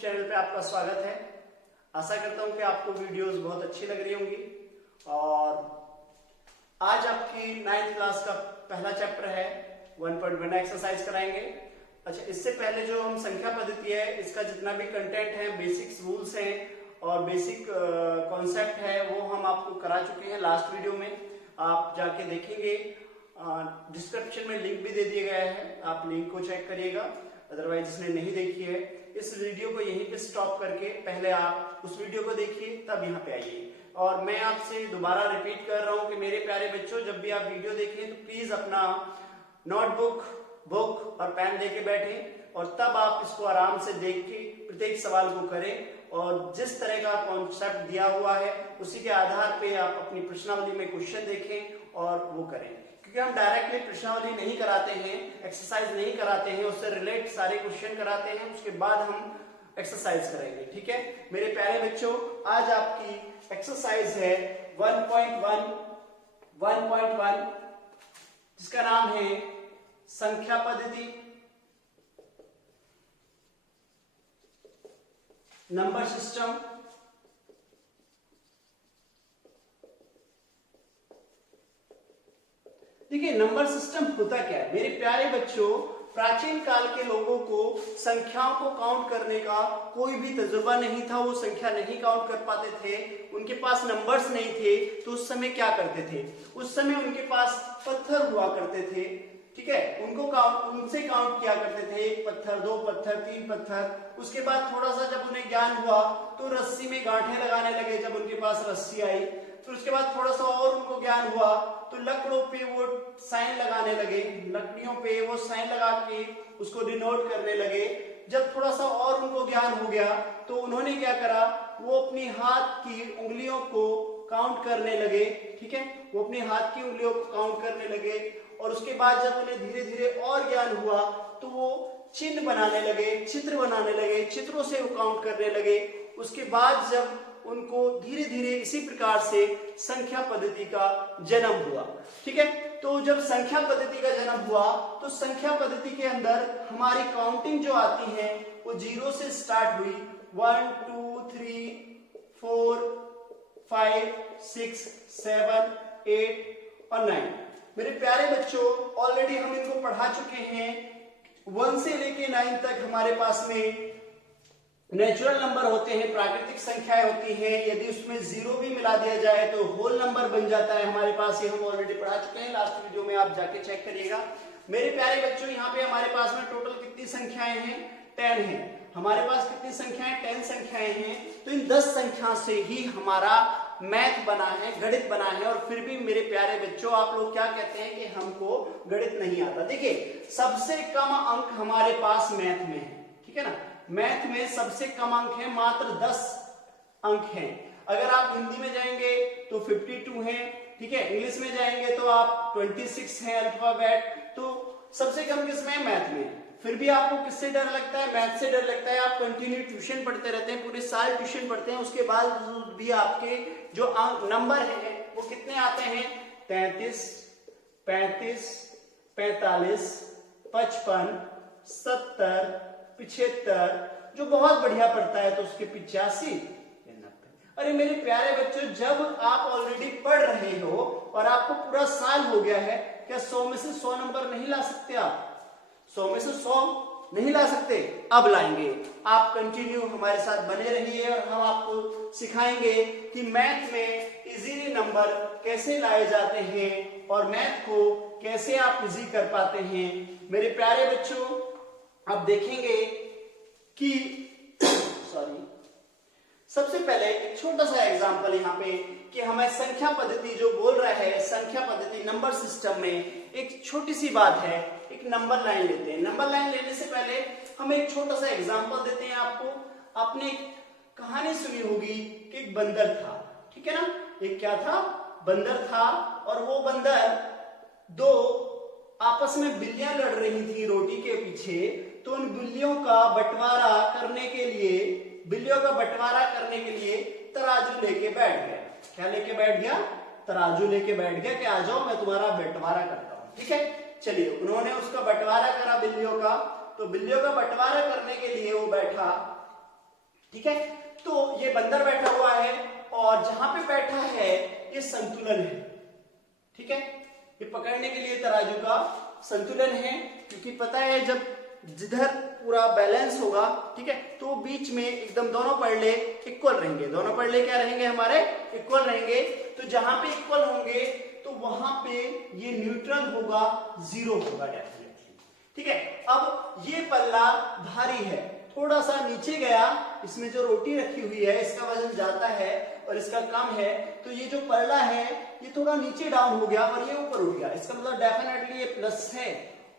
Channel पे आपका स्वागत है। आशा करता हूं कि आपको वीडियोस बहुत अच्छी लग रही होंगी। और आज आपकी 9th क्लास का पहला चैप्टर है 1.1 एक्सरसाइज कराएंगे। अच्छा, इससे पहले जो हम संख्या पद्धति है इसका जितना भी कंटेंट है, बेसिक्स रूल्स हैं और बेसिक कॉन्सेप्ट है वो हम आपको करा चुके हैं लास्ट वीडियो में। आप जाके देखेंगे, डिस्क्रिप्शन में लिंक भी दे दिया गया है, आप लिंक को चेक करिएगा। अदरवाइज जिसने नहीं देखी है इस वीडियो को यहीं पे स्टॉप करके पहले आप उस वीडियो को देखिए, तब यहाँ पे आइए। और मैं आपसे दोबारा रिपीट कर रहा हूँ कि मेरे प्यारे बच्चों, जब भी आप वीडियो देखें तो प्लीज अपना नोटबुक, बुक और पेन लेके बैठें और तब आप इसको आराम से देख के प्रत्येक सवाल को करें और जिस तरह का कॉन्सेप्ट दिया हुआ है उसी के आधार पे आप अपनी प्रश्नावली में क्वेश्चन देखें और वो करें। क्योंकि हम डायरेक्टली प्रश्नावली नहीं कराते हैं, एक्सरसाइज नहीं कराते हैं, उससे रिलेट सारे क्वेश्चन कराते हैं, उसके बाद हम एक्सरसाइज करेंगे। ठीक है मेरे प्यारे बच्चों, आज आपकी एक्सरसाइज है 1.1 जिसका नाम है संख्या पद्धति, नंबर सिस्टम। देखिए नंबर सिस्टम होता क्या है मेरे प्यारे बच्चों। प्राचीन काल के लोगों को संख्याओं को काउंट करने का कोई भी तजुर्बा नहीं था, वो संख्या नहीं काउंट कर पाते थे, उनके पास नंबर्स नहीं थे। तो उस समय क्या करते थे, उस समय उनके पास पत्थर हुआ करते थे। ठीक है, उनसे काउंट किया करते थे, 1 पत्थर, 2 पत्थर, 3 पत्थर। उसके बाद थोड़ा सा जब उन्हें ज्ञान हुआ तो रस्सी में गांठें लगाने लगे, जब उनके पास रस्सी आई। फिर उसके बाद थोड़ा सा और उनको ज्ञान हुआ तो लकड़ों पे वो साइन लगाने लगे, लकड़ियों पे वो साइन लगा के उसको डिनोट करने लगे। जब थोड़ा सा और उनको ज्ञान हो गया तो उन्होंने क्या करा, वो अपनी हाथ की उंगलियों को काउंट करने लगे। ठीक है, वो अपने हाथ की उंगलियों को काउंट करने लगे और उसके बाद जब उन्हें धीरे धीरे और ज्ञान हुआ तो वो चिन्ह बनाने लगे, चित्र बनाने लगे, चित्रों से वो काउंट करने लगे। उसके बाद जब उनको धीरे धीरे इसी प्रकार से संख्या पद्धति का जन्म हुआ। ठीक है, तो जब संख्या पद्धति का जन्म हुआ तो संख्या पद्धति के अंदर हमारी काउंटिंग जो आती है वो 0 से स्टार्ट हुई। 1 2 3 4 5 6 7 8 और 9। मेरे प्यारे बच्चों, ऑलरेडी हम इनको पढ़ा चुके हैं। 1 से लेके 9 तक हमारे पास में नेचुरल नंबर होते हैं, प्राकृतिक संख्याएं होती हैं। यदि उसमें 0 भी मिला दिया जाए तो होल नंबर बन जाता है हमारे पास। ये हम ऑलरेडी पढ़ा चुके हैं लास्ट वीडियो में, आप जाके चेक करिएगा। मेरे प्यारे बच्चों, यहाँ पे हमारे पास में टोटल कितनी संख्याएं हैं, 10 हैं। हमारे पास कितनी संख्याएं, 10 संख्याएं हैं। तो इन 10 संख्या से ही हमारा मैथ बना है, गणित बना है। और फिर भी मेरे प्यारे बच्चों, आप लोग क्या कहते हैं कि हमको गणित नहीं आता। देखिए सबसे कम अंक हमारे पास मैथ में है। ठीक है ना, मैथ में सबसे कम अंक है, मात्र 10 अंक हैं। अगर आप हिंदी में जाएंगे तो 52 हैं। ठीक है, इंग्लिश में जाएंगे तो आप 26 हैं अल्फाबेट। तो सबसे कम किसमें है, मैथ में। फिर भी आपको किससे डर लगता है, मैथ से डर लगता है। आप कंटिन्यू ट्यूशन पढ़ते रहते हैं, पूरे साल ट्यूशन पढ़ते हैं, उसके बाद भी आपके जो अंक नंबर है वो कितने आते हैं, 33 35 45 55 70 75। जो बहुत बढ़िया पढ़ता है तो उसके 85 या 90। अरे मेरे प्यारे बच्चों, जब आप ऑलरेडी पढ़ रहे हो और आपको पूरा साल हो गया है, क्या 100 में से 100 नंबर नहीं ला सकते आप? 100 में से 100 नहीं ला सकते, अब लाएंगे। आप कंटिन्यू हमारे साथ बने रहिए और हम आपको सिखाएंगे कि मैथ में इजीली नंबर कैसे लाए जाते हैं और मैथ को कैसे आप इजी कर पाते हैं। मेरे प्यारे बच्चों, आप देखेंगे कि सबसे पहले एक छोटा सा एग्जांपल यहाँ पे कि हमें संख्या पद्धति जो बोल रहा है, संख्या पद्धति नंबर सिस्टम में एक छोटी सी बात है, एक नंबर लाइन लेते हैं। नंबर लाइन लेने से पहले हम एक छोटा सा एग्जांपल देते हैं आपको। आपने एक कहानी सुनी होगी कि एक बंदर था। ठीक है ना, एक क्या था, बंदर था। और वो बंदर, 2 आपस में बिल्लियां लड़ रही थी रोटी के पीछे। तो उन बिल्लियों का बंटवारा करने के लिए तराजू लेके बैठ गया। क्या लेके बैठ गया, तराजू लेके बैठ गया कि आ जाओ मैं तुम्हारा बंटवारा करता हूं। ठीक है, चलिए उन्होंने उसका बंटवारा करा बिल्लियों का। तो बिल्लियों का बंटवारा करने के लिए वो बैठा ठीक है, तो ये बंदर बैठा हुआ है और जहां पे बैठा है ये संतुलन है। ठीक है, ये पकड़ने के लिए तराजू का संतुलन है, क्योंकि पता है जब जिधर पूरा बैलेंस होगा, ठीक है, तो बीच में एकदम दोनों पड़ले इक्वल रहेंगे। दोनों पड़ले क्या रहेंगे हमारे? इक्वल रहेंगे। तो जहां पे इक्वल होंगे तो वहां पे ये न्यूट्रल होगा, जीरो होगा डेफिनेटली। ठीक है, अब ये पल्ला भारी है, थोड़ा सा नीचे गया, इसमें जो रोटी रखी हुई है इसका वजन ज्यादा है और इसका कम है, तो ये जो पल्ला है ये थोड़ा नीचे डाउन हो गया और ये ऊपर उठ गया। इसका मतलब डेफिनेटली ये प्लस है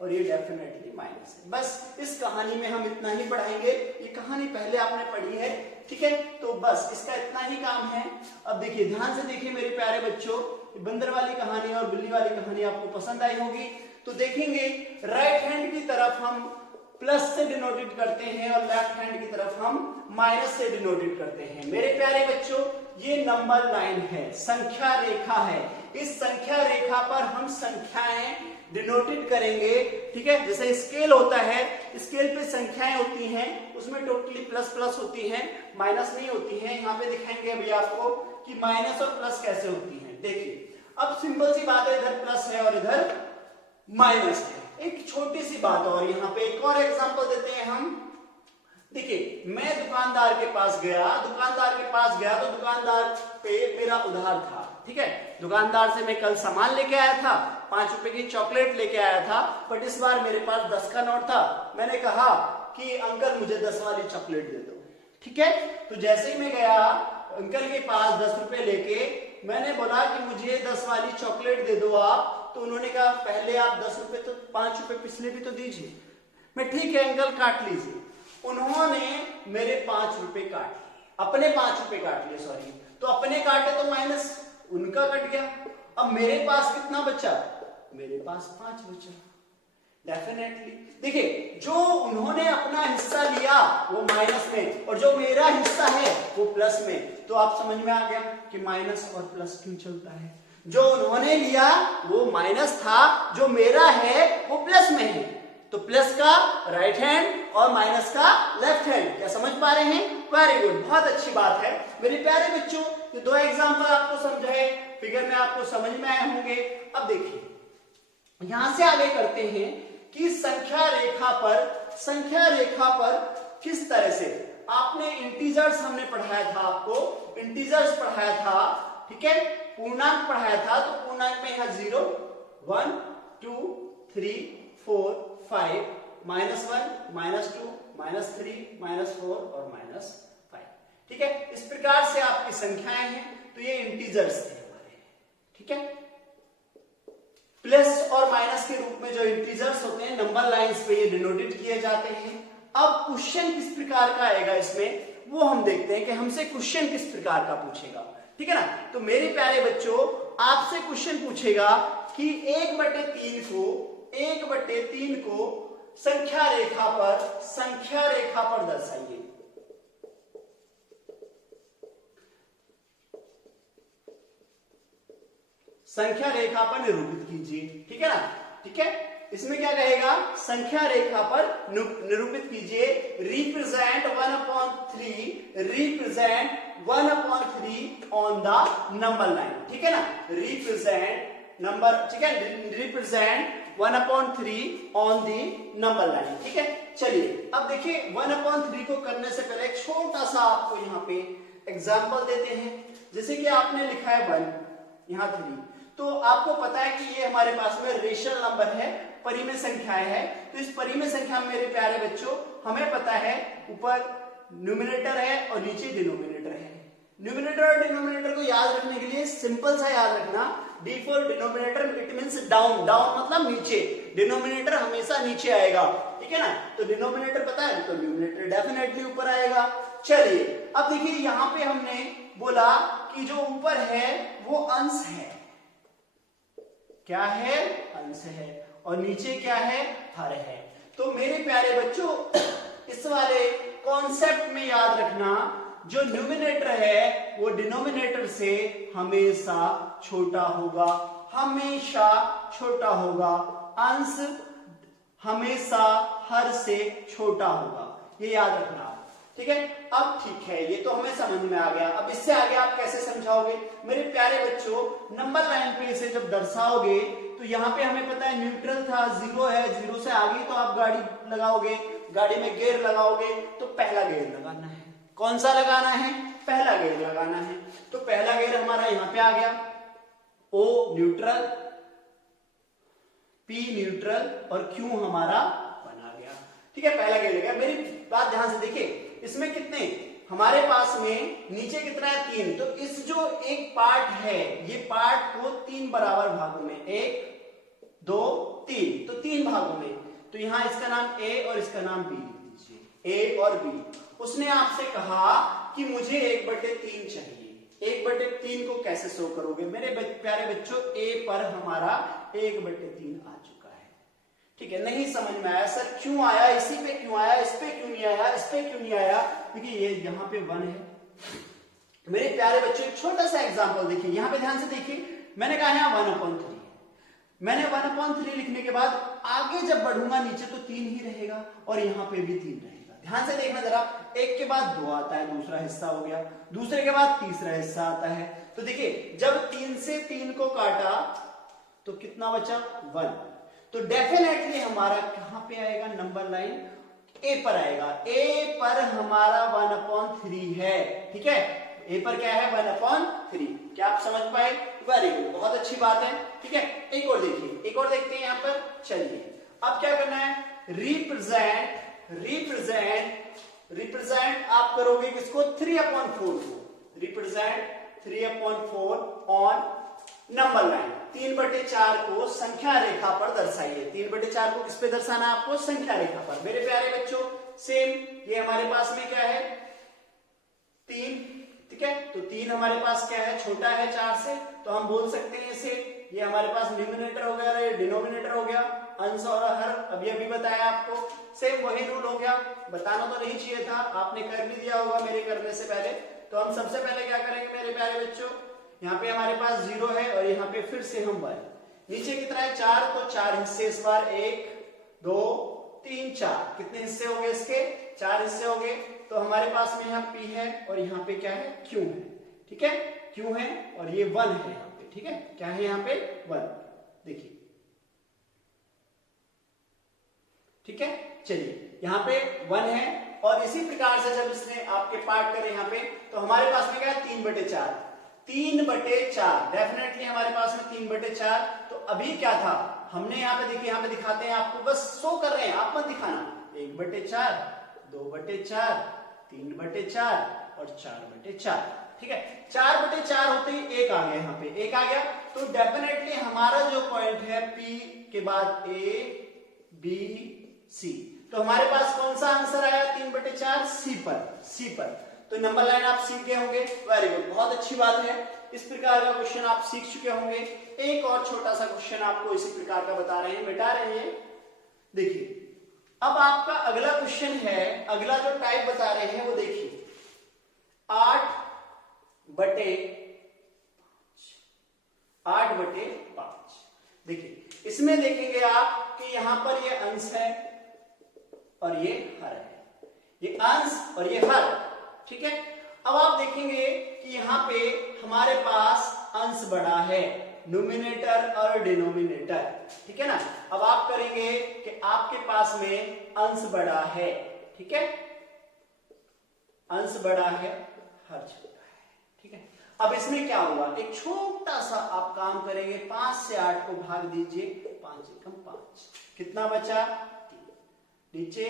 और ये डेफिनेटली माइनस है। बस इस कहानी में हम इतना ही पढ़ाएंगे, ये कहानी पहले आपने पढ़ी है। ठीक है, तो बस इसका इतना ही काम है। अब देखिए, ध्यान से देखिए मेरे प्यारे बच्चों, बंदर वाली कहानी और बिल्ली वाली कहानी आपको पसंद आई होगी। तो देखेंगे राइट हैंड की तरफ हम प्लस से डिनोटेड करते हैं और लेफ्ट हैंड की तरफ हम माइनस से डिनोटेड करते हैं। मेरे प्यारे बच्चों, ये नंबर लाइन है, संख्या रेखा है। इस संख्या रेखा पर हम संख्याएं डिनोटेड करेंगे। ठीक है, जैसे स्केल होता है, स्केल पे संख्याएं होती हैं, उसमें टोटली प्लस प्लस होती हैं, माइनस नहीं होती हैं। यहाँ पे दिखाएंगे अभी आपको कि माइनस और प्लस कैसे होती हैं। देखिए, अब सिंपल सी बात है, इधर प्लस है और इधर माइनस है। एक छोटी सी बात और, यहाँ पे एक और एग्जांपल देते हैं हम। देखिए, मैं दुकानदार के पास गया तो दुकानदार पे मेरा उधार था। ठीक है, दुकानदार से मैं कल सामान लेके आया था, 5 रुपए की चॉकलेट लेके आया था, बट इस बार मेरे पास 10 का नोट था। मैंने कहा कि अंकल मुझे 10 वाली चॉकलेट दे दो। ठीक है, तो जैसे ही मैं गया अंकल के पास 10 रुपए लेके, मैंने बोला कि मुझे 10 वाली चॉकलेट दे दो आप, तो उन्होंने कहा पहले आप 10 रुपए तो 5 रुपए पिछले भी तो दीजिए। मैं ठीक है अंकल काट लीजिए। उन्होंने मेरे 5 रुपए काट लिए, अपने 5 रुपए काट लिए, सॉरी। तो अपने काटे तो माइनस उनका कट गया। अब मेरे पास कितना बचा? मेरे पास 5 बचा। डेफिनेटली देखिए, जो उन्होंने अपना हिस्सा लिया वो माइनस में और जो मेरा हिस्सा है वो प्लस में। तो आप समझ में आ गया कि माइनस और प्लस क्यों चलता है। जो उन्होंने लिया वो माइनस था, जो मेरा है वो प्लस में है। तो प्लस का राइट हैंड और माइनस का लेफ्ट हैंड। क्या समझ पा रहे हैं? वेरी गुड, बहुत अच्छी बात है। मेरे प्यारे बच्चों, ये 2 एग्जांपल आपको समझाए, फिगर में आपको समझ में आए होंगे। अब देखिए, यहां से आगे करते हैं कि संख्या रेखा पर किस तरह से आपने इंटीजर्स हमने पढ़ाया था, आपको इंटीजर्स पढ़ाया था। ठीक है, पूर्णांक पढ़ाया था। तो पूर्णांक में यहां 0, 1, 2, 3, 4, 5, -1, -2, -3, -4 और -5। ठीक है, इस प्रकार से आपकी संख्याएं हैं। तो ये इंटीजर्स थे हमारे। ठीक है, प्लस और माइनस के रूप में जो इंटीजर्स होते हैं नंबर लाइंस पे ये डिनोटेड किए जाते हैं। अब क्वेश्चन किस प्रकार का आएगा इसमें, वो हम देखते हैं कि हमसे क्वेश्चन किस प्रकार का पूछेगा। ठीक है ना, तो मेरे प्यारे बच्चों, आपसे क्वेश्चन पूछेगा कि 1/3 को संख्या रेखा पर दर्शाइए। संख्या रेखा पर निरूपित कीजिए। ठीक है ना, ठीक है, इसमें क्या कहेगा? संख्या रेखा पर निरूपित कीजिए। Represent 1/3 on the number line. ठीक है ना, represent 1/3 on the number line. ठीक है, चलिए अब देखिए, 1/3 को करने से पहले एक छोटा सा आपको यहाँ पे एग्जाम्पल देते हैं। जैसे कि आपने लिखा है 1, यहाँ 3, तो आपको पता है कि ये हमारे पास में रेशनल नंबर है, परिमेय संख्याएं है। तो इस परिमेय संख्या में मेरे प्यारे बच्चों, हमें पता है ऊपर न्यूमरेटर है और नीचे डिनोमिनेटर है। न्यूमरेटर और डिनोमिनेटर को याद रखने के लिए सिंपल सा याद रखना, D for denominator it means down, down मतलब नीचे, डिनोमिनेटर हमेशा नीचे आएगा। ठीक है ना, तो डिनोमिनेटर पता है तो न्यूमरेटर डेफिनेटली ऊपर आएगा। चलिए अब देखिए, यहाँ पे हमने बोला कि जो ऊपर है वो अंश है। क्या है? अंश है। और नीचे क्या है? हर है। तो मेरे प्यारे बच्चों, इस वाले कॉन्सेप्ट में याद रखना, जो न्यूमरेटर है वो डिनोमिनेटर से हमेशा छोटा होगा, हमेशा छोटा होगा। अंश हमेशा हर से छोटा होगा, ये याद रखना। ठीक है, अब ठीक है, ये तो हमें समझ में आ गया। अब इससे आगे आप कैसे समझाओगे मेरे प्यारे बच्चों? नंबर लाइन पे इसे जब दर्शाओगे तो यहाँ पे हमें पता है न्यूट्रल था, जीरो है, जीरो से आगे तो आप गाड़ी लगाओगे, गाड़ी में गियर लगाओगे तो पहला गियर लगाना है। कौन सा लगाना है? पहला गियर लगाना है। तो पहला गियर हमारा यहाँ पे आ गया, O न्यूट्रल, P न्यूट्रल और Q हमारा बना गया। ठीक है, पहला गियर लगा। मेरी बात ध्यान से देखिए, इसमें कितने हमारे पास में नीचे कितना है? 3। तो इस जो एक पार्ट है, ये पार्ट को 3 बराबर भागों में, 1 2 3, तो 3 भागों में, तो यहां इसका नाम A और इसका नाम B लिख दीजिए, A और B। उसने आपसे कहा कि मुझे 1/3 चाहिए। 1/3 को कैसे शो करोगे मेरे प्यारे बच्चों? A पर हमारा 1/3 आ चुका है। ठीक है, नहीं समझ में आया सर क्यों आया, इसी पे क्यों आया, इस पे क्यों नहीं आया, इस पे क्यों नहीं आया? क्योंकि ये यहाँ पे 1 है। मेरे प्यारे बच्चों एक छोटा सा एग्जांपल देखिए, यहाँ पे ध्यान से देखिए, मैंने कहा यहाँ 1/3 है। मैंने 1/3 लिखने के बाद आगे जब बढ़ूंगा नीचे तो 3 ही रहेगा और यहाँ पे भी 3 रहेगा। ध्यान से देखना जरा, एक के बाद 2 आता है, दूसरा हिस्सा हो गया, दूसरे के बाद तीसरा हिस्सा आता है। तो देखिए जब 3 से 3 को काटा तो कितना बचा? 1। तो डेफिनेटली हमारा कहां पे आएगा? नंबर लाइन ए पर आएगा। ए पर हमारा 1/3 है। ठीक है, ए पर क्या है? 1/3। क्या आप समझ पाए? वेरी गुड, बहुत अच्छी बात है। ठीक है, एक और देखिए, एक और देखते हैं यहाँ पर। चलिए अब क्या करना है? रिप्रेजेंट रिप्रेजेंट आप करोगे किसको? 3/4 को। Represent 3/4 on number line. 3/4 को संख्या रेखा पर दर्शाइए। 3/4 को किस पे दर्शाना है आपको? संख्या रेखा पर। मेरे प्यारे बच्चों सेम, ये हमारे पास में क्या है? 3। ठीक है, तो 3 हमारे पास क्या है? छोटा है 4 से, तो हम बोल सकते हैं इसे, ये हमारे पास न्यूमिनेटर हो गया, ये डिनोमिनेटर हो गया, अंश और हर अभी अभी बताया आपको। सेम वही रूल हो गया, बताना तो नहीं चाहिए था, आपने कर भी दिया होगा मेरे करने से पहले। तो हम सबसे पहले क्या करेंगे मेरे प्यारे बच्चों? यहाँ पे हमारे पास 0 है और यहाँ पे फिर से हम 1। नीचे कितना है? 4, तो 4 हिस्से इस बार, 1 2 3 4। कितने हिस्से हो गए इसके? 4 हिस्से हो गए। तो हमारे पास में यहाँ P है और यहाँ पे क्या है? Q है। ठीक है, Q है और ये 1 है यहाँ पे। ठीक है, क्या है यहाँ पे? 1। देखिए, ठीक है, चलिए यहाँ पे 1 है और इसी प्रकार से जब इसने आपके पार्ट करे यहाँ पे, तो हमारे पास में क्या है? 3/4। 3/4 डेफिनेटली हमारे पास में 3/4। तो अभी क्या था? हमने यहाँ पे देखिए, यहाँ पे दिखाते हैं आपको, बस शो कर रहे हैं, आप मत दिखाना। 1/4, 2/4, 3/4 और 4/4। ठीक है, 4/4 होते ही 1 आ गया, यहाँ पे 1 आ गया। तो डेफिनेटली हमारा जो पॉइंट है P के बाद A B C, तो हमारे पास कौन सा आंसर आया? 3/4 C पर। तो नंबर लाइन आप सीख गए होंगे। वेरी गुड, बहुत अच्छी बात है। इस प्रकार का क्वेश्चन आप सीख चुके होंगे। एक और छोटा सा क्वेश्चन आपको इसी प्रकार का बता रहे हैं, मिटा रहे हैं। देखिए अब आपका अगला क्वेश्चन है, अगला जो टाइप बता रहे हैं वो देखिए, 8/5। देखिए इसमें देखेंगे आप कि यहां पर ये अंश है और ये हर है, ये अंश और ये हर। ठीक है, अब आप देखेंगे कि यहां पे हमारे पास अंश बड़ा है, न्यूमिनेटर और डिनोमिनेटर। ठीक है ना, अब आप करेंगे कि आपके पास में अंश बड़ा है, ठीक है, अंश बड़ा है, हर छोटा है। ठीक है, अब इसमें क्या हुआ? एक छोटा सा आप काम करेंगे, 5 से 8 को भाग दीजिए, 5 एकम 5, कितना बचा? 3। नीचे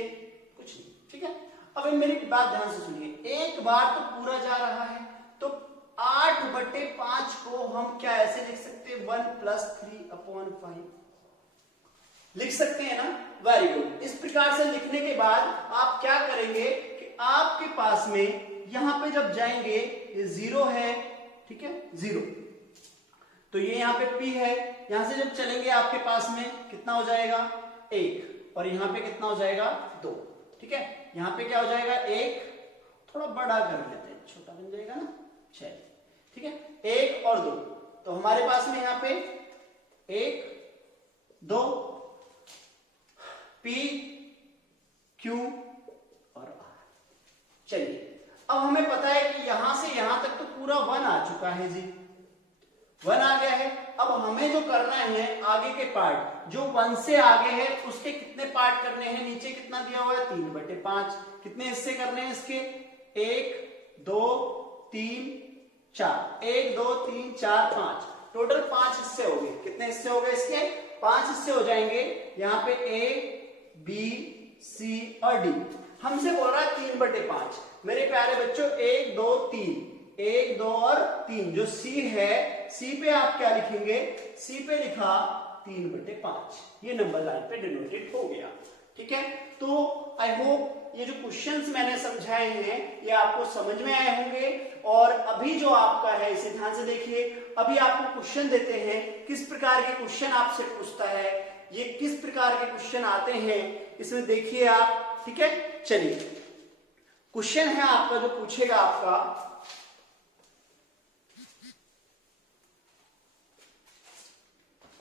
कुछ नहीं। ठीक है, अब मेरी बात ध्यान से सुनिए, एक बार तो पूरा जा रहा है, तो 8/5 को हम क्या ऐसे लिख सकते हैं? 1 + 3/5 लिख सकते हैं ना। वेरी गुड, इस प्रकार से लिखने के बाद आप क्या करेंगे कि आपके पास में यहां पे जब जाएंगे, ये 0 है, ठीक है, 0, तो ये यहाँ पे P है, यहां से जब चलेंगे आपके पास में कितना हो जाएगा? 1, और यहां पे कितना हो जाएगा? 2। ठीक है, यहां पे क्या हो जाएगा? 1, थोड़ा बड़ा कर लेते हैं, छोटा बन जाएगा ना, 6। ठीक है, 1 और 2, तो हमारे पास में यहां पे 1 2 P Q और R। चलिए अब हमें पता है कि यहां से यहां तक तो पूरा 1 आ चुका है जी, 1 आ गया है। अब हमें जो करना है आगे के पार्ट, जो 1 से आगे है उसके कितने पार्ट करने हैं, नीचे कितना दिया हुआ है 3/5, कितने हिस्से करने हैं इसके, 1 2 3 4, 1 2 3 4 5, टोटल 5 हिस्से हो गए। कितने हिस्से हो गए इसके, 5 हिस्से हो जाएंगे। यहाँ पे A B C और D, हमसे बोल रहा है 3/5। मेरे प्यारे बच्चों 1 2 3, 1 2 और 3, जो C है C पे आप क्या लिखेंगे, C पे लिखा 3/5, ये नंबर लाइन पे डिनोटेड हो गया। ठीक है, तो आई होप ये जो क्वेश्चंस मैंने समझाए हैं ये आपको समझ में आए होंगे। और अभी जो आपका है इसे ध्यान से देखिए, अभी आपको क्वेश्चन देते हैं, किस प्रकार के क्वेश्चन आपसे पूछता है, ये किस प्रकार के क्वेश्चन आते हैं इसमें देखिए आप। ठीक है, चलिए क्वेश्चन है आपका जो पूछेगा आपका,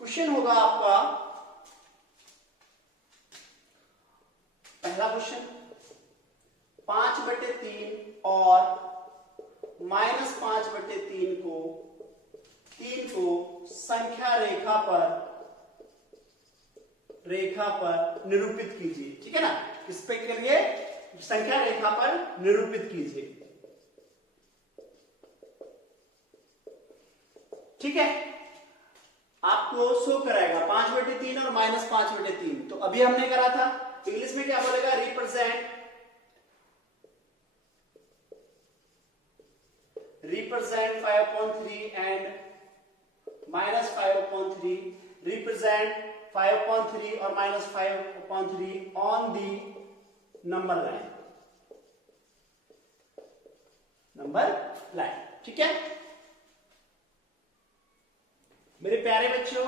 क्वेश्चन होगा आपका पहला क्वेश्चन, 5/3 और -5/3 को संख्या रेखा पर निरूपित कीजिए। ठीक है ना, किस पे करिए, संख्या रेखा पर निरूपित कीजिए। ठीक है, आपको शो कराएगा 5/3 और -5/3, तो अभी हमने करा था, इंग्लिश में क्या बोलेगा, रिप्रेजेंट 5/3 एंड -5/3, रिप्रेजेंट 5/3 और -5/3 ऑन दी नंबर लाइन। ठीक है मेरे प्यारे बच्चों,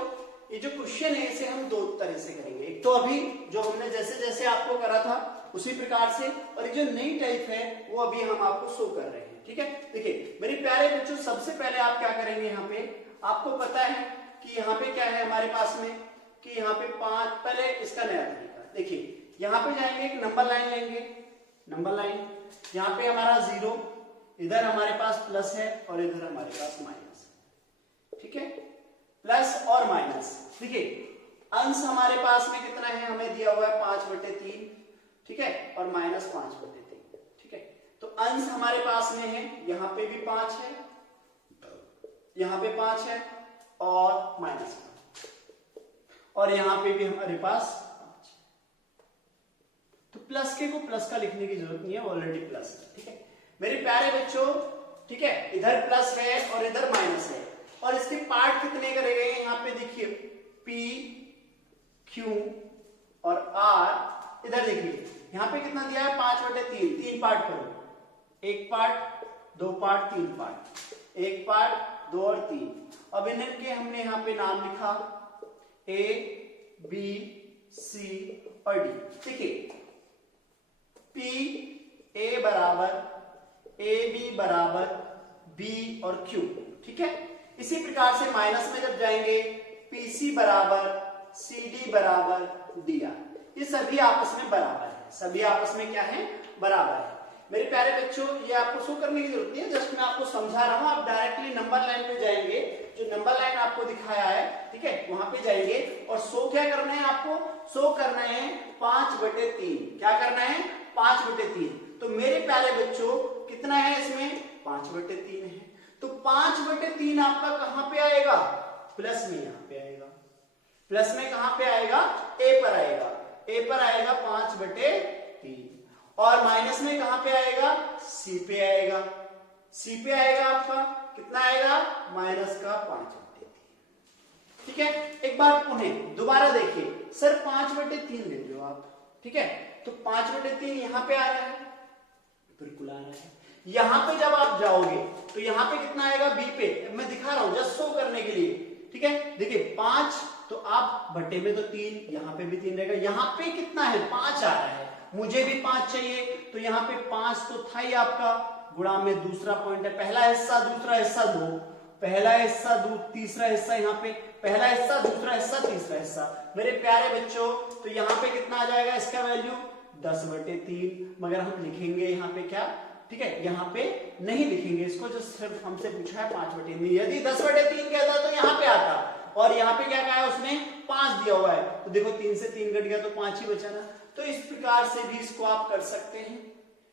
ये जो क्वेश्चन है इसे हम 2 तरह से करेंगे। एक तो अभी जो हमने जैसे जैसे आपको करा था उसी प्रकार से, और ये जो नई टाइप है वो अभी हम आपको शो कर रहे हैं। ठीक है, देखिए मेरे प्यारे बच्चों, सबसे पहले आप क्या करेंगे, यहाँ पे आपको पता है कि यहाँ पे क्या है हमारे पास में, कि यहाँ पे 5, पहले इसका नया तरीका देखिए, यहाँ पे जाएंगे एक नंबर लाइन लेंगे, नंबर लाइन, यहाँ पे हमारा 0, इधर हमारे पास प्लस है और इधर हमारे पास माइनस है। ठीक है, प्लस और माइनस, देखिए अंश हमारे पास में कितना है, हमें दिया हुआ है 5/3, ठीक है, और -5/3। ठीक है, तो अंश हमारे पास में है, यहाँ पे भी 5 है, यहाँ पे 5 है और -5, और यहाँ पे भी हमारे पास 5। तो प्लस के को प्लस का लिखने की जरूरत नहीं है, ऑलरेडी प्लस है। ठीक है मेरे प्यारे बच्चों, ठीक है, इधर प्लस है और इधर माइनस है, और इसके पार्ट कितने करे गए, यहाँ पे देखिए P Q और R, इधर देखिए यहाँ पे कितना दिया है 5/3, 3 पार्ट करो, 1 पार्ट 2 पार्ट 3 पार्ट, 1 पार्ट 2 और 3। अब इनके हमने यहाँ पे नाम लिखा A B C और D। देखिए P A बराबर A B बराबर B और Q। ठीक है, इसी प्रकार से माइनस में जब जाएंगे PC बराबर CD बराबर DR, ये सभी आपस में बराबर है, सभी आपस में क्या है, बराबर है। मेरे प्यारे बच्चों, ये आपको शो करने की जरूरत नहीं है, जस्ट मैं आपको समझा रहा हूं। आप डायरेक्टली नंबर लाइन पे जाएंगे, जो नंबर लाइन आपको दिखाया है, ठीक है, वहां पे जाएंगे और शो क्या करना है, आपको शो करना है 5/3। क्या करना है, 5/3। तो मेरे प्यारे बच्चों कितना है इसमें, 5/3 है। तो 5/3 आपका कहां पे आएगा, प्लस में यहां पे आएगा, प्लस में कहां पे आएगा, ए पर आएगा, ए पर आएगा 5/3, और माइनस में कहां पे आएगा, सी पे आएगा, सी पे आएगा आपका कितना आएगा, माइनस का 5/3। ठीक है, एक बार पुनः दोबारा देखिए, सर 5/3 लेते हो आप, ठीक है, तो 5/3 यहां पे आ रहा है, बिल्कुल आ रहा है। यहां पे जब आप जाओगे तो यहां पे कितना आएगा, बी पे, मैं दिखा रहा हूं जस्ट शो करने के लिए। ठीक है, देखिए 5, तो आप बटे में तो 3, यहां पे भी 3 रहेगा, यहां पे कितना है, 5 आ रहा है, मुझे भी 5 चाहिए, तो यहां पे 5 तो था ही आपका, गुणा में दूसरा पॉइंट है, पहला हिस्सा दूसरा हिस्सा 2, पहला हिस्सा तीसरा हिस्सा, यहाँ पे पहला हिस्सा दूसरा हिस्सा तीसरा हिस्सा। मेरे प्यारे बच्चों, तो यहाँ पे कितना आ जाएगा इसका वैल्यू 10/3, मगर हम लिखेंगे यहाँ पे क्या, ठीक है, यहाँ पे नहीं लिखेंगे इसको, जो सिर्फ हमसे पूछा है 5/3। यदि 10/3 कहता तो यहाँ पे आता, और यहाँ पे क्या कहा है उसने, 5 दिया हुआ है, तो देखो 3 से 3 घट गया तो 5 ही बचा ना। तो इस प्रकार से भी इसको आप कर सकते हैं,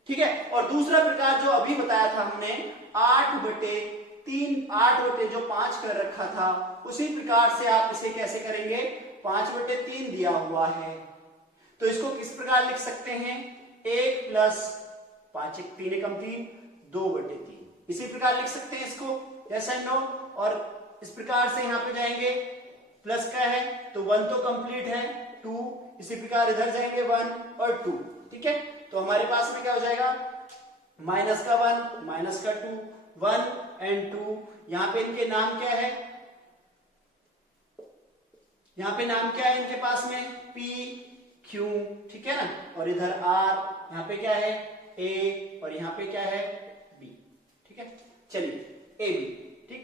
ठीक है। और दूसरा प्रकार जो अभी बताया था हमने, 8/3, 8 जो 5 कर रखा था, उसी प्रकार से आप इसे कैसे करेंगे, 5/3 दिया हुआ है, तो इसको किस प्रकार लिख सकते हैं, 1 प्लस 5 1 3 एकम 3, 2/3, इसी प्रकार लिख सकते हैं इसको, यस एंड नो। और इस प्रकार से यहाँ पे जाएंगे, प्लस का है तो 1 तो कंप्लीट है, 2, इसी प्रकार इधर जाएंगे 1 और 2, ठीक है। तो हमारे पास में क्या हो जाएगा, माइनस का 1 माइनस का 2, 1 एंड 2। यहाँ पे इनके नाम क्या है, यहाँ पे नाम क्या है इनके पास में, P Q, ठीक है ना, और इधर R, यहाँ पे क्या है A, और यहाँ पे क्या है B, ठीक है। चलिए A B, ठीक।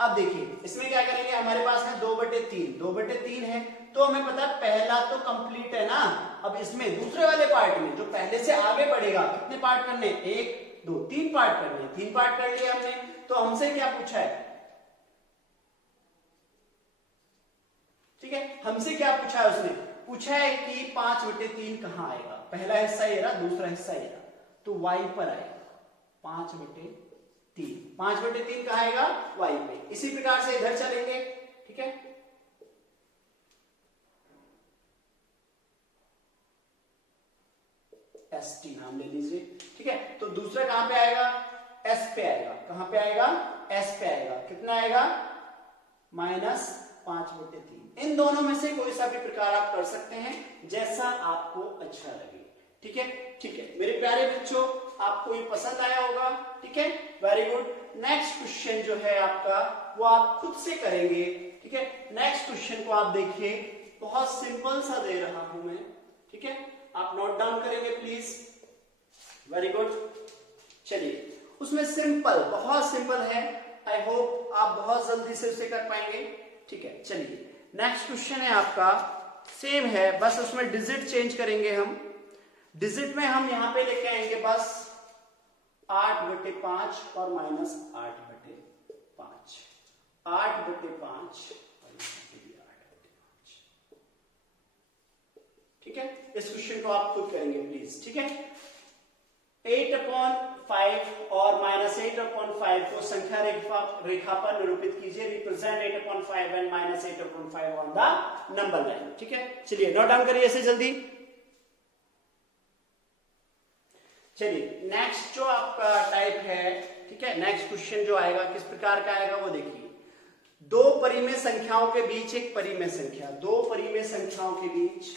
अब देखिए इसमें क्या करेंगे, हमारे पास है 2/3, 2/3 है, तो हमें पता है पहला तो कंप्लीट है ना। अब इसमें दूसरे वाले पार्ट में जो पहले से आगे बढ़ेगा, कितने पार्ट करने, 1 2 3 पार्ट करने, 3 पार्ट कर लिए हमने। तो हमसे क्या पूछा है, ठीक है, हमसे क्या पूछा है, उसने पूछा है कि 5/3 कहां आएगा, पहला हिस्सा ये रहा, दूसरा हिस्सा ये रहा, तो y पर आएगा 5/3, 5/3 कहां आएगा, y पे। इसी प्रकार से इधर चलेंगे, ठीक है, ST नाम ले लीजिए, ठीक है। तो दूसरा कहां पे आएगा, S पे आएगा, कहां पे आएगा, S पे आएगा, कितना आएगा, -5/3। इन दोनों में से कोई सा भी प्रकार आप कर सकते हैं, जैसा आपको अच्छा लगे, ठीक है। ठीक है मेरे प्यारे बच्चों, आपको ये पसंद आया होगा, ठीक है, वेरी गुड। नेक्स्ट क्वेश्चन जो है आपका, वो आप खुद से करेंगे, ठीक है। नेक्स्ट क्वेश्चन को आप देखिए, बहुत सिंपल सा दे रहा हूं मैं, ठीक है, आप नोट डाउन करेंगे प्लीज, वेरी गुड। चलिए उसमें सिंपल, बहुत सिंपल है, आई होप आप बहुत जल्दी से उसे कर पाएंगे, ठीक है। चलिए नेक्स्ट क्वेश्चन है आपका, सेम है, बस उसमें डिजिट चेंज करेंगे हम। डिजिट में हम यहां पे लेके आएंगे बस 8/5 और -8/5, 8/5 और 8/5, ठीक है। इस क्वेश्चन को आप खुद करेंगे प्लीज, ठीक है। 8/5 और -8/5 को संख्या रेखा पर निरूपित कीजिए, represent 8/5 and -8/5 on the number line, ठीक है। चलिए नोट डाउन करिए ऐसे जल्दी। चलिए नेक्स्ट जो आपका टाइप है, ठीक है, नेक्स्ट क्वेश्चन जो आएगा किस प्रकार का आएगा वो देखिए। दो परिमेय संख्याओं के बीच एक परिमेय संख्या, दो परिमेय संख्याओं के बीच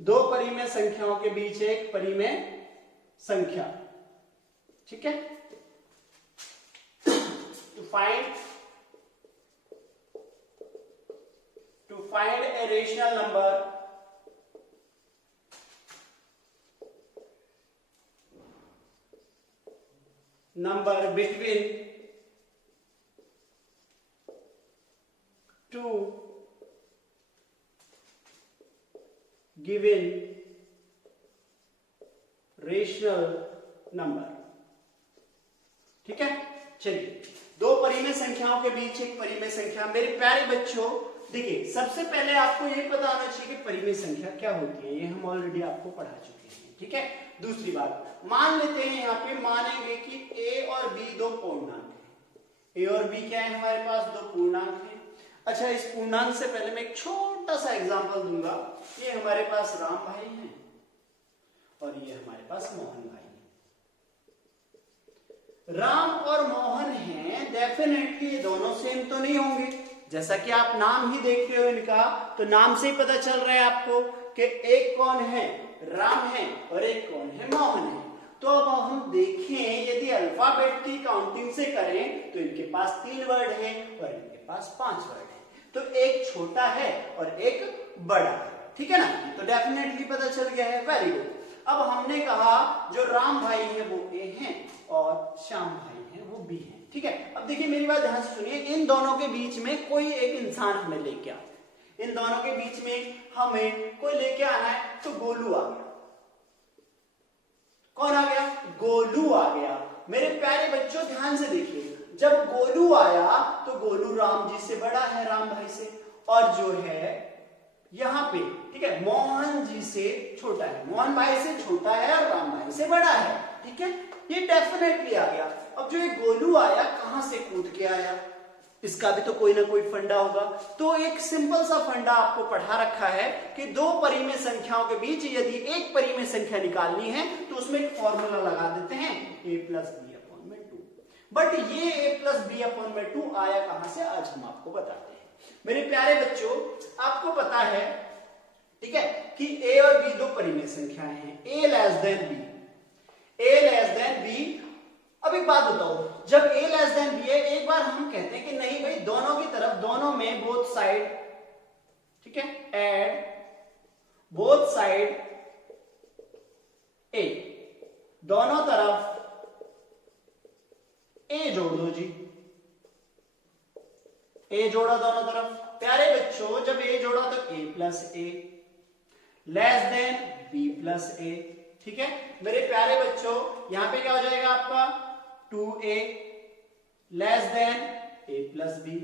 दो परिमेय संख्याओं के बीच एक परिमेय संख्या, ठीक है। To find a rational number between two given rational number, ठीक है। चलिए दो परिमेय संख्याओं के बीच एक परिमेय संख्या। मेरे प्यारे बच्चों देखिए, सबसे पहले आपको ये पता होना चाहिए कि परिमेय संख्या क्या होती है, ये हम ऑलरेडी आपको पढ़ा चुके हैं, ठीक है। दूसरी बात, मान लेते हैं यहाँ पे, मानेंगे कि a और b दो पूर्णांक है, a और b क्या है हमारे पास, दो पूर्णांक है। अच्छा, इस पूर्णांक से पहले मैं एक छोटा सा एग्जांपल दूंगा। ये हमारे पास राम भाई हैं और ये हमारे पास मोहन भाई हैं। राम और मोहन हैं, डेफिनेटली ये दोनों सेम तो नहीं होंगे, जैसा कि आप नाम ही देख रहे हो इनका, तो नाम से ही पता चल रहा है आपको कि एक कौन है, राम है, और एक कौन है, मोहन है। तो अब हम देखें, यदि अल्फाबेट की काउंटिंग से करें तो इनके पास 3 वर्ड है और इनके पास 5 वर्ड है, तो एक छोटा है और एक बड़ा है, ठीक है ना। तो डेफिनेटली पता चल गया है, वेरी गुड। अब हमने कहा जो राम भाई है वो ए हैं और श्याम भाई है वो बी है। ठीक है, अब देखिए मेरी बात ध्यान से सुनिए, इन दोनों के बीच में कोई एक इंसान हमें लेके आता है, इन दोनों के बीच में हमें कोई लेके आना है, तो गोलू आ गया। कौन आ गया? गोलू आ गया। मेरे प्यारे बच्चों ध्यान से देखिए, जब गोलू आया तो गोलू राम जी से बड़ा है, राम भाई से, और जो है यहां पे ठीक है मोहन जी से छोटा है, मोहन भाई से छोटा है और राम भाई से बड़ा है। ठीक है, ये डेफिनेटली आ गया। अब जो ये गोलू आया कहां से कूद के आया, इसका भी तो कोई ना कोई फंडा होगा। तो एक सिंपल सा फंडा आपको पढ़ा रखा है कि दो परिमेय संख्याओं के बीच यदि एक परिमेय संख्या निकालनी है तो उसमें एक फॉर्मूला लगा देते हैं a प्लस बी अपॉन में 2। बट ये a प्लस बी अपॉन में 2 आया कहां से, आज हम आपको बताते हैं। मेरे प्यारे बच्चों, आपको पता है ठीक है कि a और b दो परिमेय संख्याएं हैं, a लेस देन b। अब एक बात बताओ, जब a लेस देन b है, एक बार हम कहते हैं कि नहीं भाई दोनों की तरफ, दोनों में बोथ साइड ठीक है एड बोथ साइड a, दोनों तरफ a जोड़ दो जी, a जोड़ा दोनों तरफ। प्यारे बच्चों जब a जोड़ा तो a plus a less than b plus a। ठीक है मेरे प्यारे बच्चों, यहां पे क्या हो जाएगा आपका 2a less than a plus b।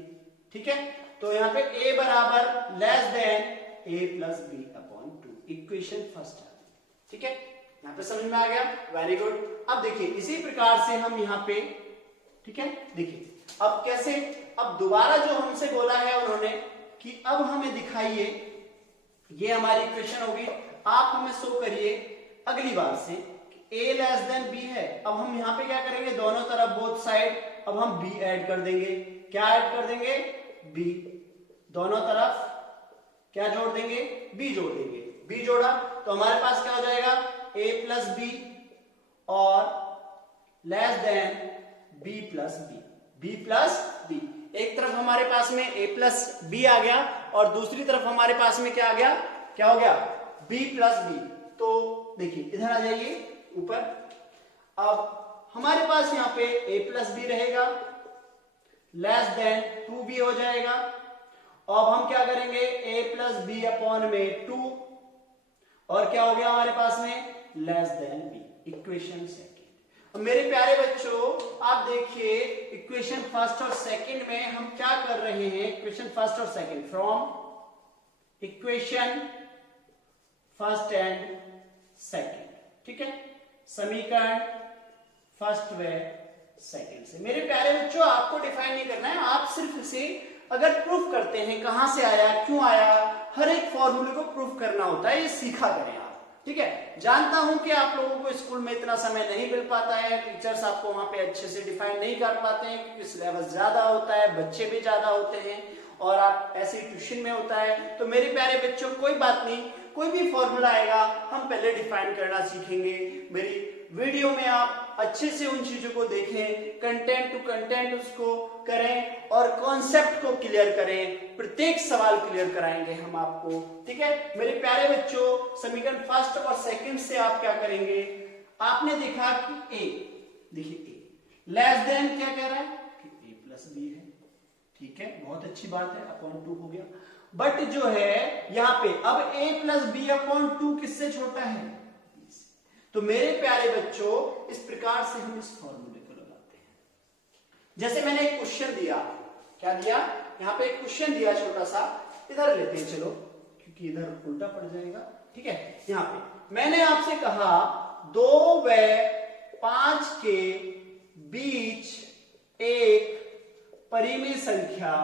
ठीक है, तो यहां पे a बराबर less than a plus b upon 2, equation first है। ठीक है, यहां पे समझ में आ गया, वेरी गुड। अब देखिए इसी प्रकार से हम यहां पे ठीक है देखिए अब कैसे, अब दोबारा जो हमसे बोला है उन्होंने कि अब हमें दिखाइए, ये हमारी इक्वेशन होगी, आप हमें शो करिए अगली बार से a लेस देन b है। अब हम यहां पे क्या करेंगे, दोनों तरफ बोथ साइड, अब हम b ऐड कर देंगे। क्या ऐड कर देंगे? b। दोनों तरफ क्या जोड़ देंगे? b जोड़ देंगे। b जोड़ा तो हमारे पास क्या हो जाएगा, a प्लस b और less than b plus b plus b। एक तरफ हमारे पास में a प्लस b आ गया और दूसरी तरफ हमारे पास में क्या आ गया, क्या हो गया, b प्लस b। तो देखिए इधर आ जाइए ऊपर, अब हमारे पास यहां पे a प्लस बी रहेगा लेस देन 2b हो जाएगा। अब हम क्या करेंगे, a प्लस बी अपॉन में 2 और क्या हो गया हमारे पास में, less than b, equation second. मेरे प्यारे बच्चों आप देखिए इक्वेशन फर्स्ट और सेकेंड में हम क्या कर रहे हैं, इक्वेशन फर्स्ट और second, from equation first and second. ठीक है, समीकरण फर्स्ट व सेकेंड से। मेरे प्यारे बच्चों आपको डिफाइन नहीं करना है, आप सिर्फ इसे अगर प्रूफ करते हैं कहां से आया, क्यों आया, हर एक फॉर्मूले को प्रूफ करना होता है, ये सीखा करें आप। ठीक है, जानता हूं कि आप लोगों को स्कूल में इतना समय नहीं मिल पाता है, टीचर्स आपको वहां पे अच्छे से डिफाइन नहीं कर पाते हैं क्योंकि सिलेबस ज्यादा होता है, बच्चे भी ज्यादा होते हैं और आप ऐसे ट्यूशन में होता है। तो मेरे प्यारे बच्चों कोई बात नहीं, कोई भी फॉर्मूला आएगा हम पहले डिफाइन करना सीखेंगे। मेरी वीडियो में आप अच्छे से उन चीजों को देखें, कंटेंट टू कंटेंट उसको करें और कॉन्सेप्ट को क्लियर करें, प्रत्येक सवाल क्लियर कराएंगे हम आपको। ठीक है मेरे प्यारे बच्चों, समीकरण फर्स्ट और सेकंड से आप क्या करेंगे, आपने देखा कि a, देखिए a लेस देन क्या कह रहा है कि a प्लस बी है। ठीक है, बहुत अच्छी बात है, अपॉन 2 हो गया। बट जो है यहाँ पे अब a प्लस बी अपॉन 2 किससे छोटा है, तो मेरे प्यारे बच्चों इस प्रकार से हम इस फॉर्मूले को लगाते हैं। जैसे मैंने एक क्वेश्चन दिया, क्या दिया, यहाँ पे एक क्वेश्चन दिया छोटा सा, इधर लेते हैं चलो क्योंकि इधर उल्टा पड़ जाएगा। ठीक है, यहाँ पे मैंने आपसे कहा 2 व 5 के बीच एक परिमेय संख्या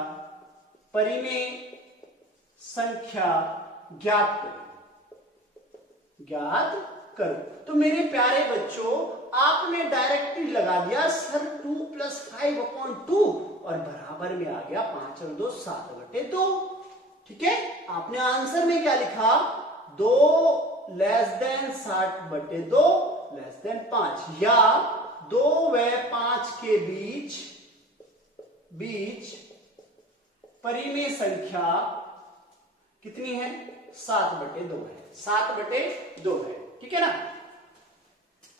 ज्ञात करो। तो मेरे प्यारे बच्चों आपने डायरेक्टली लगा दिया सर 2 प्लस 5 अपॉन 2 और बराबर में आ गया 5 और 2 7/2। ठीक है, आपने आंसर में क्या लिखा, 2 लेस देन 60/2 लेस देन 5, या 2 व 5 के बीच परिमेय संख्या कितनी है, 7/2 है, 7/2 है। ठीक है ना,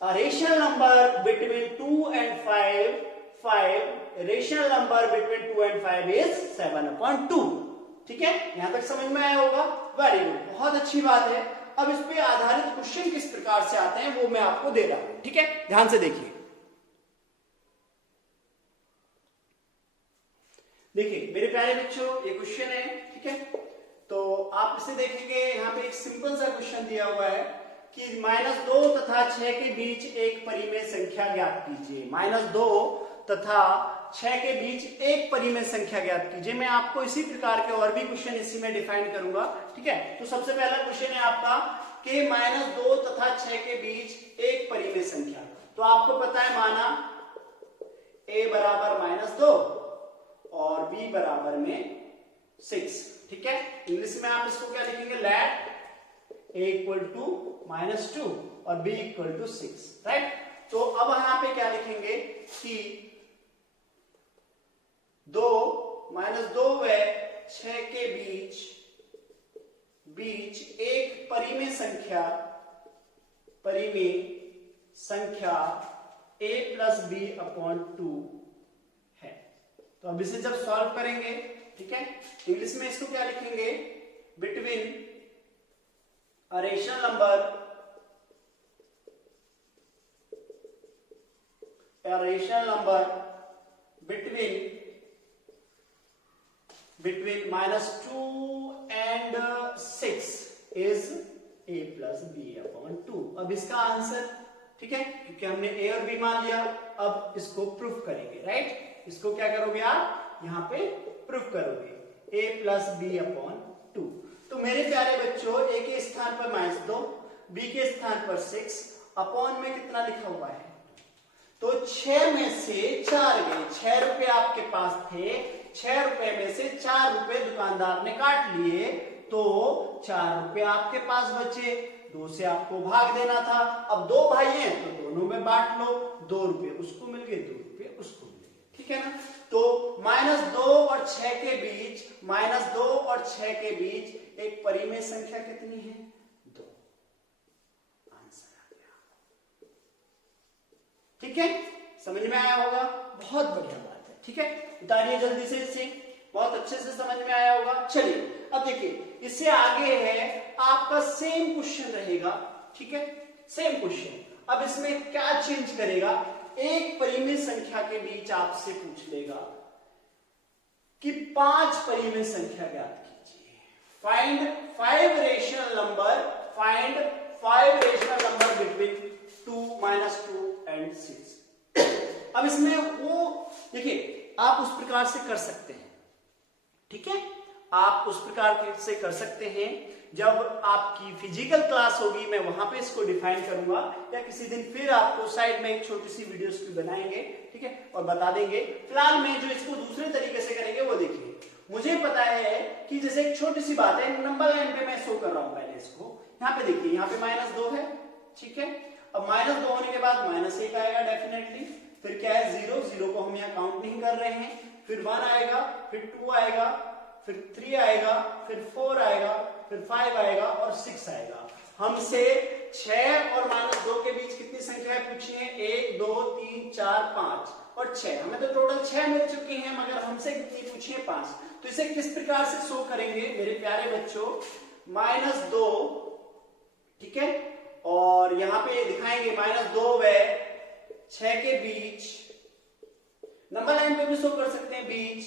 A rational number between 2 and 5, rational number between 2 and 5 is 7/2. ठीक है, यहां तक समझ में आया होगा? वेरी गुड, बहुत अच्छी बात है। अब इस पे आधारित क्वेश्चन किस प्रकार से आते हैं वो मैं आपको दे रहा हूं। ठीक है, ध्यान से देखिए। देखिए मेरे प्यारे बच्चों, ये क्वेश्चन है। ठीक है, तो आप इसे देखेंगे, यहाँ पे एक सिंपल सा क्वेश्चन दिया हुआ है कि -2 तथा 6 के बीच एक परिमेय संख्या ज्ञात कीजिए। -2 तथा 6 के बीच एक परिमेय संख्या ज्ञात कीजिए। मैं आपको इसी प्रकार के और भी क्वेश्चन इसी में डिफाइन करूंगा। ठीक है, तो सबसे पहला क्वेश्चन है आपका कि -2 तथा 6 के बीच एक परिमेय संख्या। तो आपको पता है, माना a बराबर -2 और b बराबर में 6। ठीक है, इंग्लिश में आप इसको क्या लिखेंगे? लेट a इक्वल टू -2 और b इक्वल टू 6। राइट, तो अब यहां पे क्या लिखेंगे कि 2 व 6 के बीच एक परिमेय संख्या a प्लस b/2 है। तो अब इसे जब सॉल्व करेंगे, ठीक है, इंग्लिश में इसको क्या लिखेंगे? Between a rational number between -2 and 6 is a plus b/2। अब इसका आंसर, ठीक है, क्योंकि हमने a और b मान लिया, अब इसको प्रूफ करेंगे। राइट, इसको क्या करोगे आप? यहाँ पे प्रूफ करोगे a प्लस b/2। तो मेरे प्यारे बच्चों, a के स्थान पर -2, b के स्थान पर 6, अपॉन में कितना लिखा हुआ है? तो 6 में से 4 गए। 6 रुपए आपके पास थे, 6 रुपए में से 4 रुपए दुकानदार ने काट लिए, तो 4 रुपए आपके पास बचे। 2 से आपको भाग देना था। अब 2 भाई हैं तो दोनों में बांट लो। 2 रुपए उसको मिल गए, 2 रुपए उसको मिल गए। ठीक है ना? तो -2 और 6 के बीच, -2 और 6 के बीच एक परिमेय संख्या कितनी है? 2। आंसर आ गया। ठीक है, समझ में आया होगा? बहुत बढ़िया बात है। ठीक है, उतारिए जल्दी से इसे, बहुत अच्छे से समझ में आया होगा। चलिए अब देखिए, इससे आगे है आपका सेम क्वेश्चन रहेगा। ठीक है, सेम क्वेश्चन। अब इसमें क्या चेंज करेगा? एक परिमेय संख्या के बीच आपसे पूछ लेगा कि 5 परिमेय संख्या ज्ञात कीजिए। Find 5 rational number between 2 and 6। अब इसमें वो देखिए, आप उस प्रकार से कर सकते हैं। ठीक है, आप उस प्रकार से कर सकते हैं। जब आपकी फिजिकल क्लास होगी, मैं वहां पे इसको डिफाइन करूंगा, या किसी दिन फिर आपको साइड में एक छोटी सी वीडियो की बनाएंगे। ठीक है, और बता देंगे। फिलहाल में जो इसको दूसरे तरीके से करेंगे वो देखिए। मुझे पता है कि जैसे एक छोटी सी बात है, नंबर लाइन पे मैं शो कर रहा हूं पहले इसको। यहाँ पे देखिए, यहाँ पे -2 है। ठीक है, अब -2 होने के बाद -1 आएगा डेफिनेटली। फिर क्या है? 0 को हम यहाँ काउंट नहीं कर रहे हैं। फिर 1 आएगा, फिर 2 आएगा, फिर 3 आएगा, फिर 4 आएगा, फिर 5 आएगा और 6 आएगा। हमसे 6 और -2 के बीच कितनी संख्याएं पूछी हैं? 1 2 3 4 5 और 6। हमें तो टोटल 6 मिल चुकी हैं, मगर हमसे कितनी पूछी है? 5। तो इसे किस प्रकार से शो करेंगे मेरे प्यारे बच्चों? -2, ठीक है, और यहां पे दिखाएंगे -2 व 6 के बीच, नंबर लाइन पे भी शो कर सकते हैं, बीच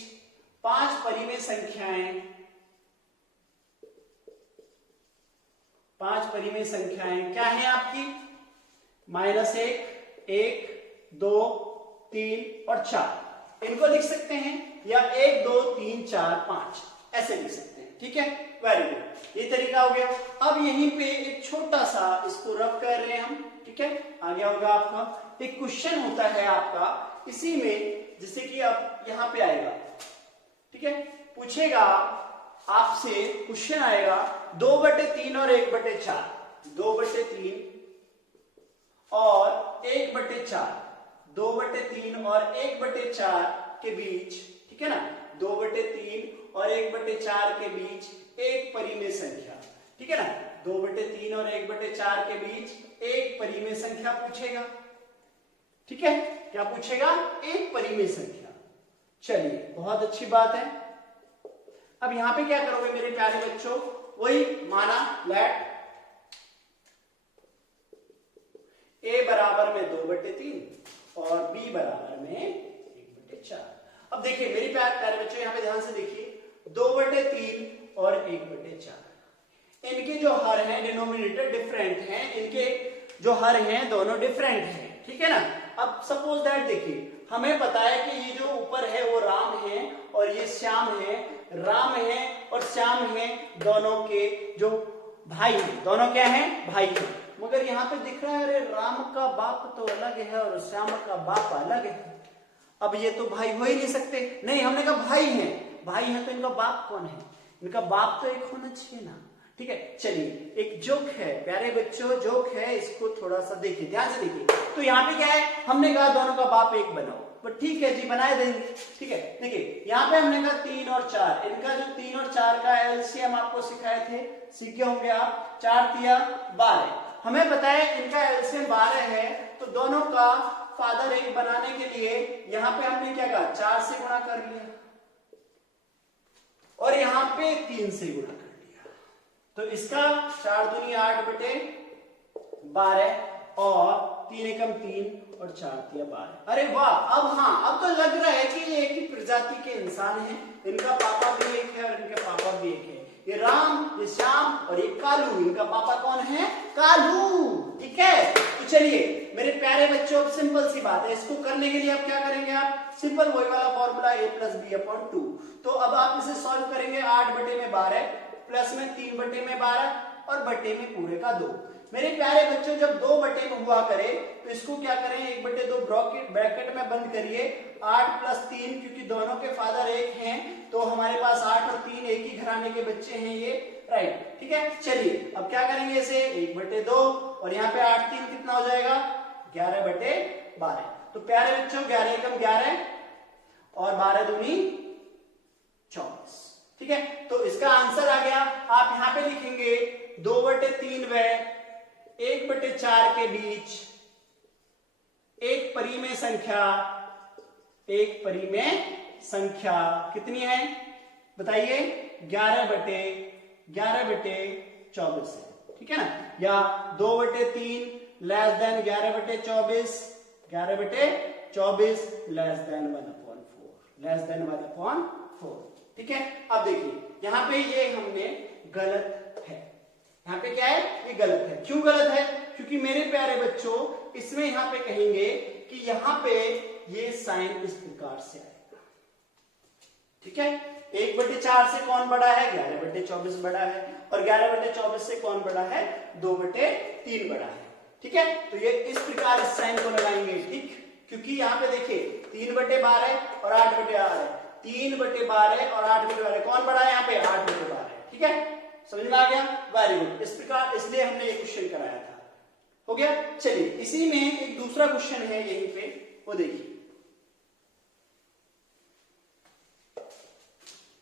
5 परिमेय संख्याएं, 5 परिमेय संख्याएं क्या है आपकी? -1, 1, 2, 3 और 4। इनको लिख सकते हैं, या 1 2 3 4 5 ऐसे लिख सकते हैं। ठीक है, वेरी गुड, ये तरीका हो गया। अब यहीं पे एक छोटा सा इसको रब कर रहे हैं हम। ठीक है, आ गया होगा आपका। एक क्वेश्चन होता है आपका इसी में, जिससे कि अब यहां पे आएगा। ठीक है, पूछेगा आपसे, क्वेश्चन आएगा 2/3 और 1/4, 2/3 और 1/4, 2/3 और 1/4 के बीच, ठीक है ना, 2/3 और 1/4 के बीच एक परिमेय संख्या। ठीक है ना, 2/3 और 1/4 के बीच एक परिमेय संख्या पूछेगा। ठीक है, क्या पूछेगा? एक परिमेय संख्या। चलिए, बहुत अच्छी बात है। अब यहां पे क्या करोगे मेरे प्यारे बच्चों? वही माना लेट a बराबर में 2/3 और b बराबर में 1/4। अब देखिए मेरे प्यारे बच्चों, यहां पे ध्यान से देखिए, 2/3 और 1/4, इनके जो हर हैं डिनोमिनेटर डिफरेंट हैं, इनके जो हर हैं दोनों डिफरेंट हैं। ठीक है ना? अब सपोज दैट देखिए, हमें पता है कि ये जो ऊपर है वो राम है और ये श्याम है। राम है और श्याम है दोनों के जो भाई हैं। दोनों क्या हैं? भाई हैं। मगर यहाँ पे दिख रहा है अरे राम का बाप तो अलग है और श्याम का बाप अलग है। अब ये तो भाई हो ही नहीं सकते। नहीं, हमने कहा भाई हैं। भाई हैं तो इनका बाप कौन है? इनका बाप तो एक होना चाहिए ना। ठीक है, चलिए एक जोक है प्यारे बच्चों, जोक है, इसको थोड़ा सा देखिए, ध्यान से देखिए। तो यहाँ पे क्या है? हमने कहा दोनों का बाप एक बनाओ, तो ठीक है जी, बनाए देंगे। ठीक है, देखिए यहाँ पे हमने कहा 3 और 4, इनका जो 3 और 4 का एलसीएम आपको सिखाए थे, सीखे होंगे आप। 4 तिया 12, हमें पता है इनका एलसीएम 12 है, तो दोनों का फादर एक बनाने के लिए यहाँ पे हमने क्या कहा? 4 से गुणा कर लिया और यहाँ पे 3 से गुणा कर लिया। तो इसका 4 दूनी 8/12 और 3 एकम 3 और 4 तिया 12। अरे वाह! अब हाँ, अब तो लग रहा है कि ये एक ही प्रजाति के इंसान हैं। इनका पापा भी एक है और इनके पापा भी एक है। ये राम, ये श्याम और ये कालू। इनका पापा कौन है? कालू। ठीक है, तो चलिए मेरे प्यारे बच्चों, सिंपल सी बात है। इसको करने के लिए आप क्या करेंगे? आप सिंपल वही वाला फॉर्मूला a + b/2। तो अब आप इसे सॉल्व करेंगे। 8/12 प्लस में 3/12 और बटे में पूरे का 2। मेरे प्यारे बच्चों, जब 2 बटे में हुआ करे तो इसको क्या करें? 1/2 ब्रैकेट में बंद करिए। 8 + 3, क्योंकि दोनों के फादर एक हैं तो हमारे पास 8 और 3 एक ही घराने के बच्चे हैं ये, राइट। ठीक है, चलिए अब क्या करेंगे इसे? 1/2 और यहाँ पे 8 3 कितना हो जाएगा? 11/12। तो प्यारे बच्चों 11 एकम 11 और 12 दूनी 24। ठीक है, तो इसका आंसर आ गया। आप यहां पे लिखेंगे 2/3 व 1/4 के बीच एक परिमेय संख्या। एक परिमेय संख्या कितनी है बताइए? 11/24 है। ठीक है ना? या 2/3 less than 11/24, 11/24 less than 1/4, less than 1/4। ठीक है, अब देखिए यहां पे ये हमने गलत है। यहां पे क्या है? ये गलत है। क्यों गलत है? क्योंकि मेरे प्यारे बच्चों, इसमें यहां पे कहेंगे कि यहां पे ये साइन इस प्रकार से आएगा। ठीक है, 1/4 से कौन बड़ा है? 11/24 बड़ा है। और 11/24 से कौन बड़ा है? 2/3 बड़ा है। ठीक है, तो ये इस प्रकार इस साइन को लगाएंगे। ठीक, क्योंकि यहाँ पे देखिए 3/12 और 8/8, 3/12 और 8/12, कौन बड़ा है यहाँ पे? 8/12। ठीक है, समझ में आ गया? Very good. इस प्रकार इसलिए हमने ये क्वेश्चन कराया था। हो गया। चलिए इसी में एक दूसरा क्वेश्चन है यहीं पे, वो देखिए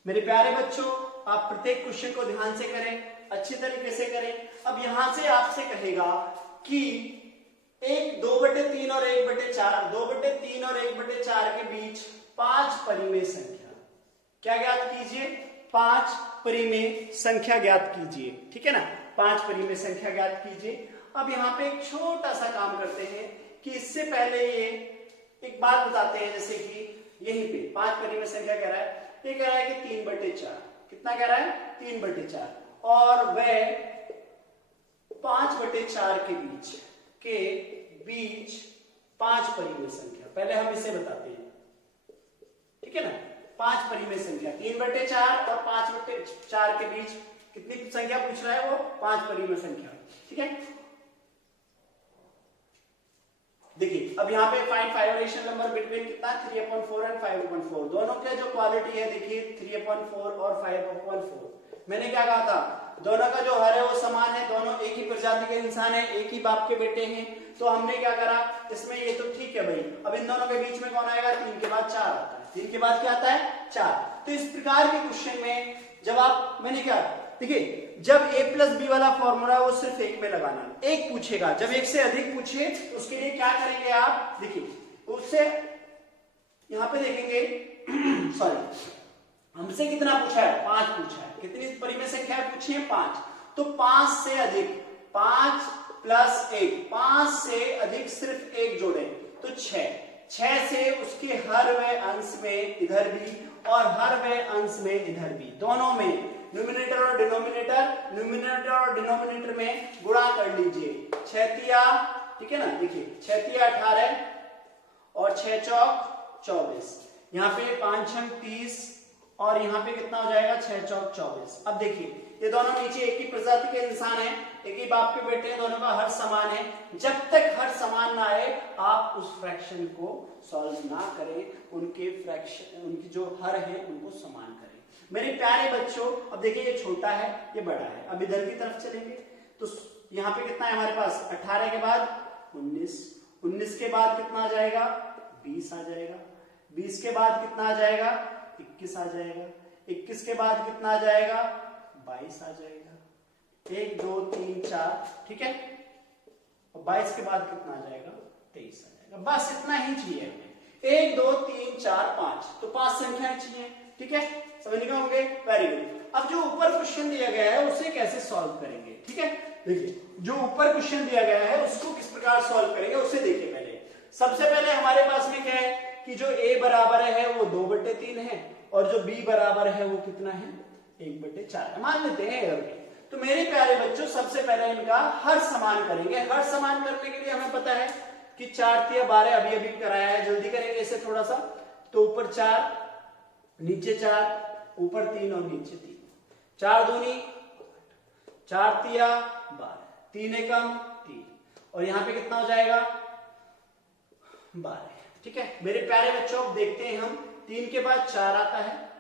मेरे प्यारे बच्चों। आप प्रत्येक क्वेश्चन को ध्यान से करें, अच्छी तरीके से करें। अब यहां से आपसे कहेगा कि एक 2/3 और 1/4, 2/3 और 1/4 के बीच 5 परिमेय संख्या क्या ज्ञात कीजिए? 5 परिमेय संख्या ज्ञात कीजिए। ठीक है ना? 5 परिमेय संख्या ज्ञात कीजिए। अब यहाँ पे एक छोटा सा काम करते हैं कि इससे पहले ये एक बात बताते हैं, जैसे कि यहीं पे 5 परिमेय संख्या कह रहा है, ये कह रहा है कि 3/4। कितना कह रहा है? 3/4। और वह 5/4 के बीच 5 परिमेय संख्या। पहले हम इसे बताते हैं। ठीक है ना? 5 परिमेय संख्या, 3/4 और 5/4 के बीच कितनी संख्या पूछ रहा है? वो 5 परिमेय संख्या। ठीक है, देखिए अब यहाँ पे find five rational number between कितना? 3/4 एंड 5/4। दोनों के जो क्वालिटी है देखिए 3/4 और 5/4। मैंने क्या कहा था? दोनों का जो हर है वो समान है, दोनों एक ही प्रजाति के इंसान है, एक ही बाप के बेटे हैं। तो हमने क्या करा इसमें? ये तो ठीक है भाई। अब इन दोनों के बीच में कौन आएगा? 3 के बाद 4 आता है। 3 के बाद क्या आता है? 4। तो इस प्रकार के क्वेश्चन में जब आप, मैंने क्या देखिए जब a प्लस बी वाला फॉर्मूला वो सिर्फ एक में लगाना, एक पूछेगा, जब एक से अधिक पूछे तो उसके लिए क्या करेंगे आप, देखिए उससे यहां पे देखेंगे सॉरी हमसे कितना पूछा है, 5 पूछा है, कितनी परिमेय संख्या पूछी है, 5, तो 5 से अधिक, 5 प्लस 1, 5 से अधिक सिर्फ एक जोड़े तो 6, 6 से उसके हर वह अंश में इधर भी और हर वह अंश में इधर भी, दोनों में न्यूमरेटर और डिनोमिनेटर में गुणा कर लीजिए, 6 तिया, ठीक है ना, देखिए 6 तिया 18 और 6 चौक 24, यहाँ पे 5 छंग 30 और यहाँ पे कितना हो जाएगा 6 चौक 24। अब देखिए ये दोनों नीचे एक ही प्रजाति के इंसान हैं, एक ही बाप के बेटे हैं, दोनों का हर समान है, जब तक हर समान ना आए आप उस फ्रैक्शन को सॉल्व ना करें, उनके फ्रैक्शन उनकी जो हर है उनको समान करें। मेरे प्यारे बच्चों अब देखिए ये छोटा है ये बड़ा है, अब इधर की तरफ चलेंगे तो यहाँ पे कितना है हमारे पास 18 के बाद 19, 19 के बाद कितना आ जाएगा 20 आ जाएगा, 20 के बाद कितना आ जाएगा 21 आ जाएगा, 21 के बाद कितना आ जाएगा 22 आ जाएगा, 1 2 3 4, ठीक है, और 22 के बाद कितना आ जाएगा 23 आ जाएगा, बस इतना ही चाहिए हमें, 1 2 3 4 5, तो 5 संख्याएं चाहिए, ठीक है, समझ गए होंगे, वेरी गुड। अब जो ऊपर क्वेश्चन दिया गया है उसे कैसे सॉल्व करेंगे, ठीक है, देखिए जो ऊपर क्वेश्चन दिया गया है उसको किस प्रकार सॉल्व करेंगे उसे देखिए। पहले सबसे पहले हमारे पास में क्या है कि जो a बराबर है वो 2/3 है और जो b बराबर है वो कितना है 1/4 है, मान लेते हैं। तो मेरे प्यारे बच्चों सबसे पहले इनका हर समान करेंगे, हर समान करने के लिए हमें पता है कि 4 तिया 12 अभी अभी कराया है, जल्दी करेंगे इसे थोड़ा सा, तो ऊपर 4 नीचे 4 ऊपर 3 और नीचे 3, 4 दूनी 4 तिया 12, 3 एकम 3 और यहाँ पे कितना हो जाएगा 12, ठीक है मेरे प्यारे बच्चों। अब देखते हैं हम 3 के बाद 4 आता है,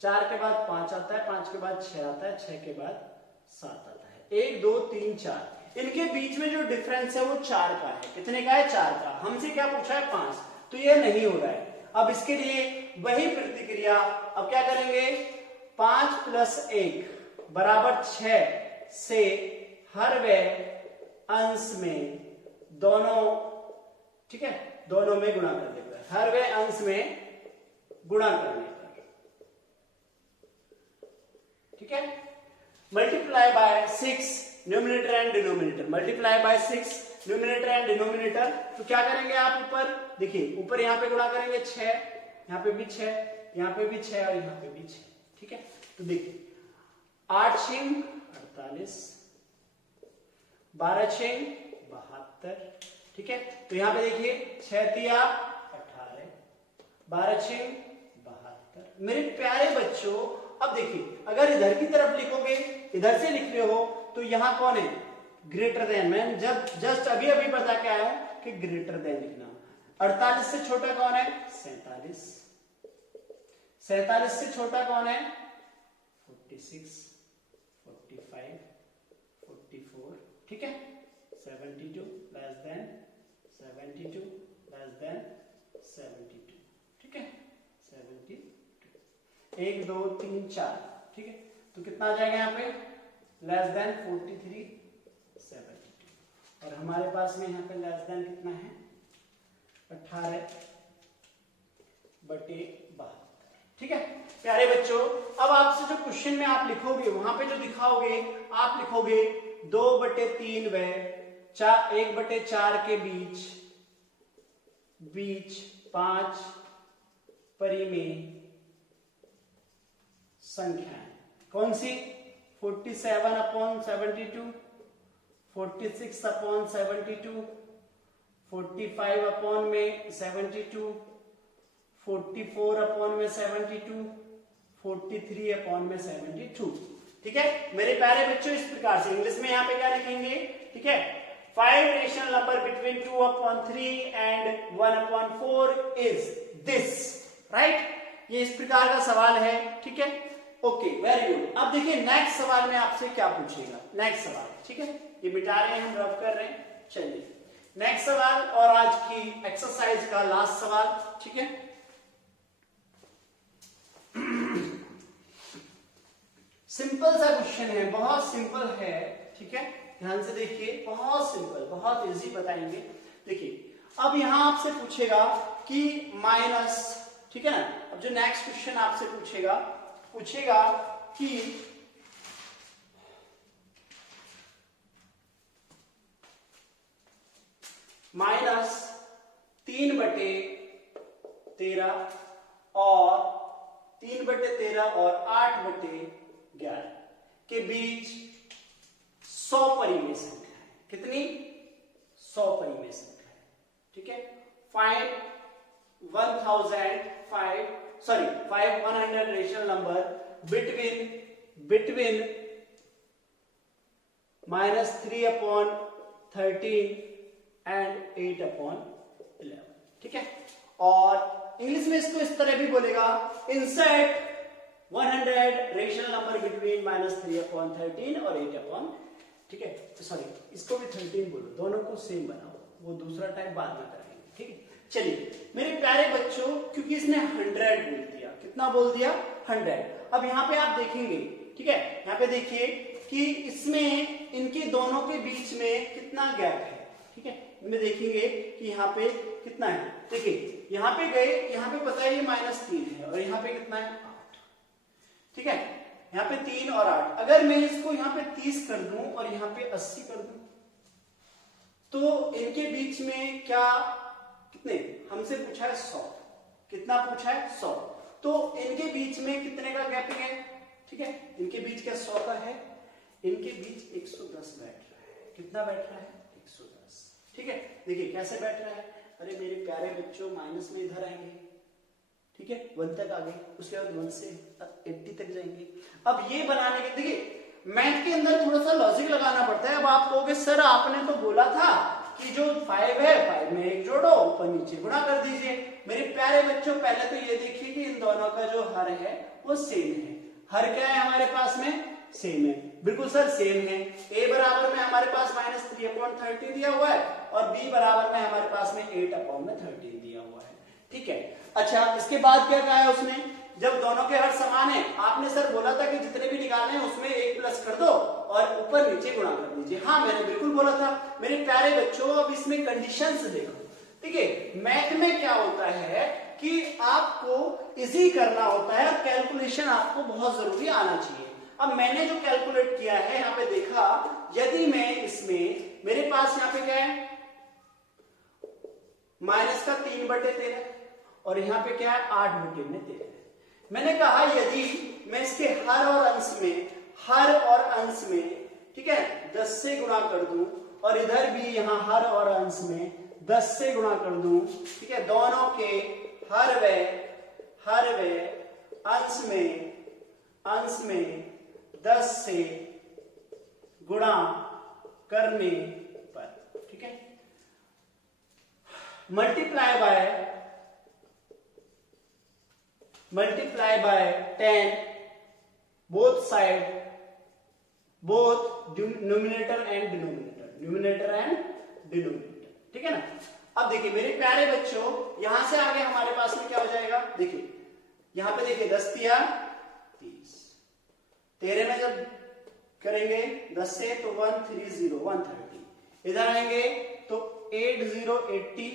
4 के बाद 5 आता है, 5 के बाद 6 आता है, 6 के बाद 7 आता है, 1 2 3 4, इनके बीच में जो डिफरेंस है वो 4 का है, कितने का है 4 का, हमसे क्या पूछा है 5, तो ये नहीं हो रहा है। अब इसके लिए वही प्रतिक्रिया, अब क्या करेंगे 5 प्लस 1 बराबर 6 से हर वह अंश में दोनों, ठीक है दोनों में गुणा कर देगा, हर वह अंश में गुणा करने पर, ठीक है, multiply by 6 numerator and denominator, multiply by 6 numerator and denominator, तो क्या करेंगे आप ऊपर देखिए, ऊपर यहाँ पे गुणा करेंगे 6, यहाँ पे भी 6, यहाँ पे भी 6 और यहाँ पे भी 6, ठीक है, तो देखिए 8 छींग 48, 12 छींग 72, ठीक है, तो यहाँ पे देखिए 6 तिया 18, 12 छींग 72। मेरे प्यारे बच्चों अब देखिए अगर इधर की तरफ लिखोगे, इधर से लिख रहे हो तो यहाँ कौन है ग्रेटर देन, मैं जब जस्ट अभी अभी बता के आया हूं कि ग्रेटर देन लिखना। 48 से छोटा कौन है 47, 47 से छोटा कौन है 46, 45, 44, ठीक है, 72 लेस देन 72 लेस देन 72, ठीक है 72, 1 2 3 4, ठीक है, तो कितना आ जाएगा यहाँ पे लेस देन 43, 72 और हमारे पास में यहाँ पे लेस देन कितना है 18/72, ठीक है प्यारे बच्चों। अब आपसे जो क्वेश्चन में आप लिखोगे वहां पे जो दिखाओगे आप लिखोगे 2/3 व 1/4 के बीच 5 परिमेय संख्याएं, कौन सी 47/72, 46/72, 45/72, 44/72, 43/72, ठीक है मेरे प्यारे बच्चों। इस प्रकार से इंग्लिश में यहाँ पे क्या लिखेंगे, ठीक है 5 rational number between 2/3 and 1/4 is this, right, ये इस प्रकार का सवाल है, ठीक है ओके वेरी गुड। अब देखिए नेक्स्ट सवाल में आपसे क्या पूछेगा, नेक्स्ट सवाल, ठीक है ये मिटा रहे हैं हम, रफ कर रहे हैं, चलिए नेक्स्ट सवाल और आज की एक्सरसाइज का लास्ट सवाल, ठीक है सिंपल सा क्वेश्चन है, बहुत सिंपल है, ठीक है, ध्यान से देखिए, बहुत सिंपल, बहुत इजी बताएंगे। देखिए अब यहां आपसे पूछेगा कि माइनस, ठीक है ना, अब जो नेक्स्ट क्वेश्चन आपसे पूछेगा कि माइनस 3/13 और 3/13 और 8/11 के बीच 100 परिमेय संख्या है। कितनी? 100 परिमेय संख्या है, ठीक है। Find 500 rational number between -3/13 and 8/11, ठीक है। और इंग्लिश में इसको इस तरह भी बोलेगा, इंसर्ट 100 रेशनल नंबर बिटवीन -3/13 और 8/, ठीक है, सॉरी इसको भी 13 बोलो, दोनों को सेम बनाओ, वो दूसरा टाइप बाद में करेंगे, ठीक है। चलिए मेरे प्यारे बच्चों, क्योंकि इसने 100 बोल दिया, कितना बोल दिया? 100। अब यहाँ पे आप देखेंगे, ठीक है, यहाँ पे देखिए कि इसमें इनके दोनों के बीच में कितना गैप है, ठीक है, में देखेंगे कि यहाँ पे कितना है। देखिए यहाँ पे गए, यहाँ पे पता है ये -3 है और यहाँ पे कितना है? 8, ठीक है, यहाँ पे 3 और 8। अगर मैं इसको यहाँ पे 30 कर दूं और यहाँ पे 80 कर दूं, तो इनके बीच में क्या कितने? हमसे पूछा है 100, कितना पूछा है? 100। तो इनके बीच में कितने का गैपिंग है? ठीक है, इनके बीच क्या 100 का है? इनके बीच 110 बैठ रहा है। कितना बैठ रहा है? 110, ठीक है। देखिए कैसे बैठ रहा है, अरे मेरे प्यारे बच्चों, माइनस में इधर आएंगे, ठीक है, 1 तक आ गए, उसके बाद 1 से 80 तक जाएंगे। अब ये बनाने के, देखिए मैथ के अंदर थोड़ा सा लॉजिक लगाना पड़ता है। अब आप कहोगे सर आपने तो बोला था कि जो 5 है 5 में 1 जोड़ो, ऊपर नीचे गुणा कर दीजिए। मेरे प्यारे बच्चों पहले तो ये देखिए कि इन दोनों का जो हर है वो सेम है। हर क्या है हमारे पास में? सेम है, बिल्कुल सर सेम है। a बराबर में हमारे पास -3/13 दिया हुआ है और b बराबर में हमारे पास में 8/13 दिया हुआ है, ठीक है। अच्छा इसके बाद क्या कहा है उसने? जब दोनों के हर समान है, आपने सर बोला था कि जितने भी निकालने हैं उसमें 1 प्लस कर दो और ऊपर नीचे गुणा कर दीजिए। हाँ मैंने बिल्कुल बोला था। मेरे प्यारे बच्चों अब इसमें कंडीशंस देखो, ठीक है। मैथ में क्या होता है कि आपको इजी करना होता है, कैलकुलेशन आपको बहुत जरूरी आना चाहिए। अब मैंने जो कैलकुलेट किया है, यहाँ पे देखा, यदि मैं इसमें, मेरे पास यहाँ पे क्या है? -3/13 और यहाँ पे क्या है? 8/13। मैंने कहा यदि मैं इसके हर और अंश में, ठीक है, 10 से गुणा कर दूं और इधर भी यहाँ हर और अंश में 10 से गुणा कर दूं, ठीक है, दोनों के हर व अंश में 10 से गुणा करने पर, ठीक है, multiply by 10 both side, both numerator and denominator, ठीक है ना। अब देखिए मेरे प्यारे बच्चों, यहां से आगे हमारे पास में क्या हो जाएगा? देखिए यहां पे देखिए 10 तिया 30, 13 में जब करेंगे 10 से तो 130 130, इधर आएंगे तो 80 80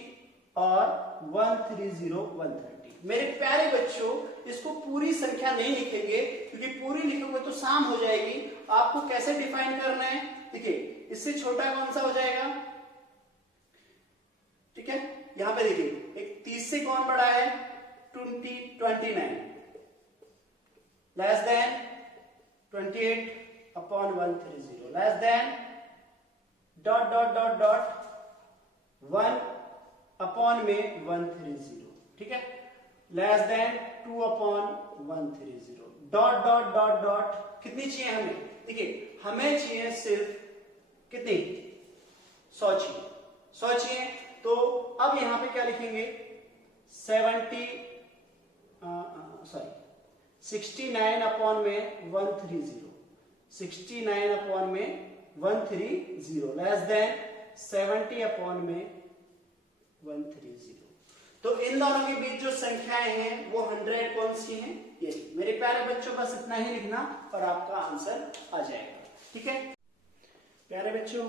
और 130 130। मेरे प्यारे बच्चों इसको पूरी संख्या नहीं लिखेंगे क्योंकि पूरी लिखोगे तो शाम हो जाएगी। आपको कैसे डिफाइन करना है? देखिए इससे छोटा कौन सा हो जाएगा, ठीक है, यहां पे देखिए एक 30 से कौन बड़ा है? 29 less than 28/130 less than dot 1/130, ठीक है, लेस देन 2/130 डॉट कितनी चाहिए हमें? देखिए हमें चाहिए सिर्फ कितनी? 100 चाहिए। तो अब यहां पे क्या लिखेंगे? 69/130 लेस देन 70/130। तो इन दोनों के बीच जो संख्याएं हैं वो 100 कौन सी हैं? ये मेरे प्यारे बच्चों बस इतना ही लिखना और आपका आंसर आ जाएगा। ठीक है प्यारे बच्चों,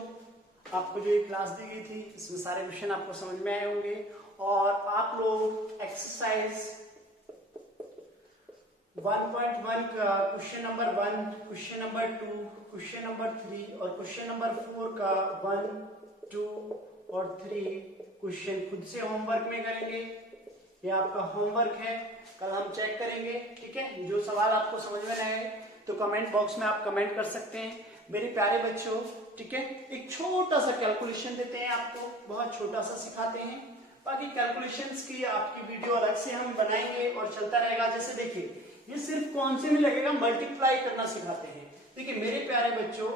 आपको जो ये क्लास दी गई थी इसमें सारे क्वेश्चन आपको समझ में आए होंगे और आप लोग एक्सरसाइज 1.1 का question number 1, question number 2, question number 3 और क्वेश्चन नंबर 4 का 1, 2 और 3 क्वेश्चन खुद से होमवर्क में करेंगे। ये आपका होमवर्क है, कल हम चेक करेंगे। ठीक है, जो सवाल आपको समझ में आए तो कमेंट बॉक्स में आप कमेंट कर सकते हैं मेरे प्यारे बच्चों। ठीक है, एक छोटा सा कैलकुलेशन देते हैं आपको, बहुत छोटा सा सिखाते हैं। बाकी कैलकुलेशंस की आपकी वीडियो अलग से हम बनाएंगे और चलता रहेगा। जैसे देखिए ये सिर्फ कौन से में लगेगा, मल्टीप्लाई करना सिखाते हैं। देखिए मेरे प्यारे बच्चों,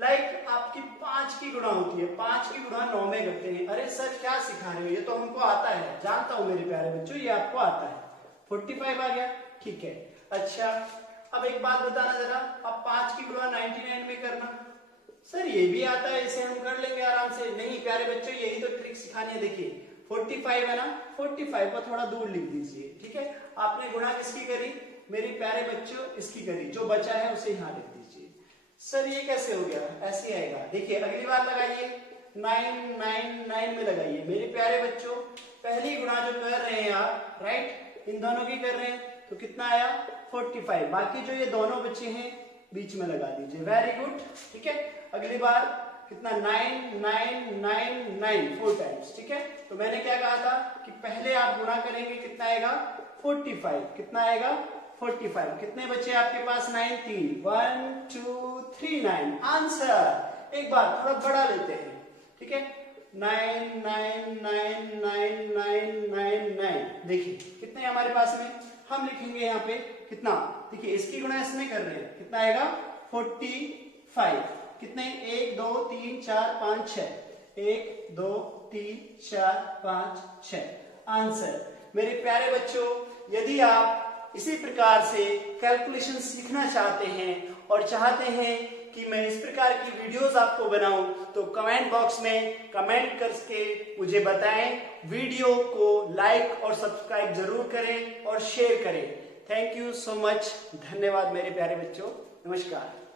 लाइक आपकी 5 की गुणा होती है, 5 की गुणा 9 में करते हैं। अरे सर क्या सिखा रहे हो, ये तो हमको आता है, जानता हूं मेरे प्यारे बच्चों, ये आपको आता है। 45 आ गया, ठीक है। अच्छा अब एक बात बताना जरा, अब 5 की गुणा 99 में करना। सर ये भी आता है, इसे हम कर लेंगे आराम से। नहीं प्यारे बच्चों, यही तो ट्रिक सिखानी है। देखिए 45 है ना, 45 को थोड़ा दूर लिख दीजिए। ठीक है, आपने गुणा किसकी करी मेरे प्यारे बच्चों, इसकी करी, जो बचा है उसे यहाँ लिख दीजिए। सर ये कैसे हो गया, ऐसे आएगा। देखिए अगली बार लगाइए 999 में लगाइए मेरे प्यारे बच्चों। पहली गुणा जो कर रहे हैं आप, राइट, इन दोनों की कर रहे हैं तो कितना आया 45। बाकी जो ये दोनों बचे हैं बीच में लगा दीजिए। Very good. ठीक है, अगली बार कितना 9999 4 टाइम्स। ठीक है, तो मैंने क्या कहा था कि पहले आप गुणा करेंगे, कितना आएगा 45। कितना आएगा 45। कितने बचे आपके पास 9, 3, 1 2 3 9। आंसर एक बार थोड़ा बड़ा लेते हैं। ठीक है 9999999। देखिए कितने हमारे पास में, हम लिखेंगे यहाँ पे कितना। देखिए इसकी गुणा इसमें कर रहे हैं, कितना आएगा 45। कितने 1 2 3 4 5 6, 1 2 3 4 5 6। आंसर मेरे प्यारे बच्चों, यदि आप इसी प्रकार से कैलकुलेशन सीखना चाहते हैं और चाहते हैं कि मैं इस प्रकार की वीडियोस आपको बनाऊं, तो कमेंट बॉक्स में कमेंट करके मुझे बताएं। वीडियो को लाइक और सब्सक्राइब जरूर करें और शेयर करें। थैंक यू सो मच, धन्यवाद मेरे प्यारे बच्चों, नमस्कार।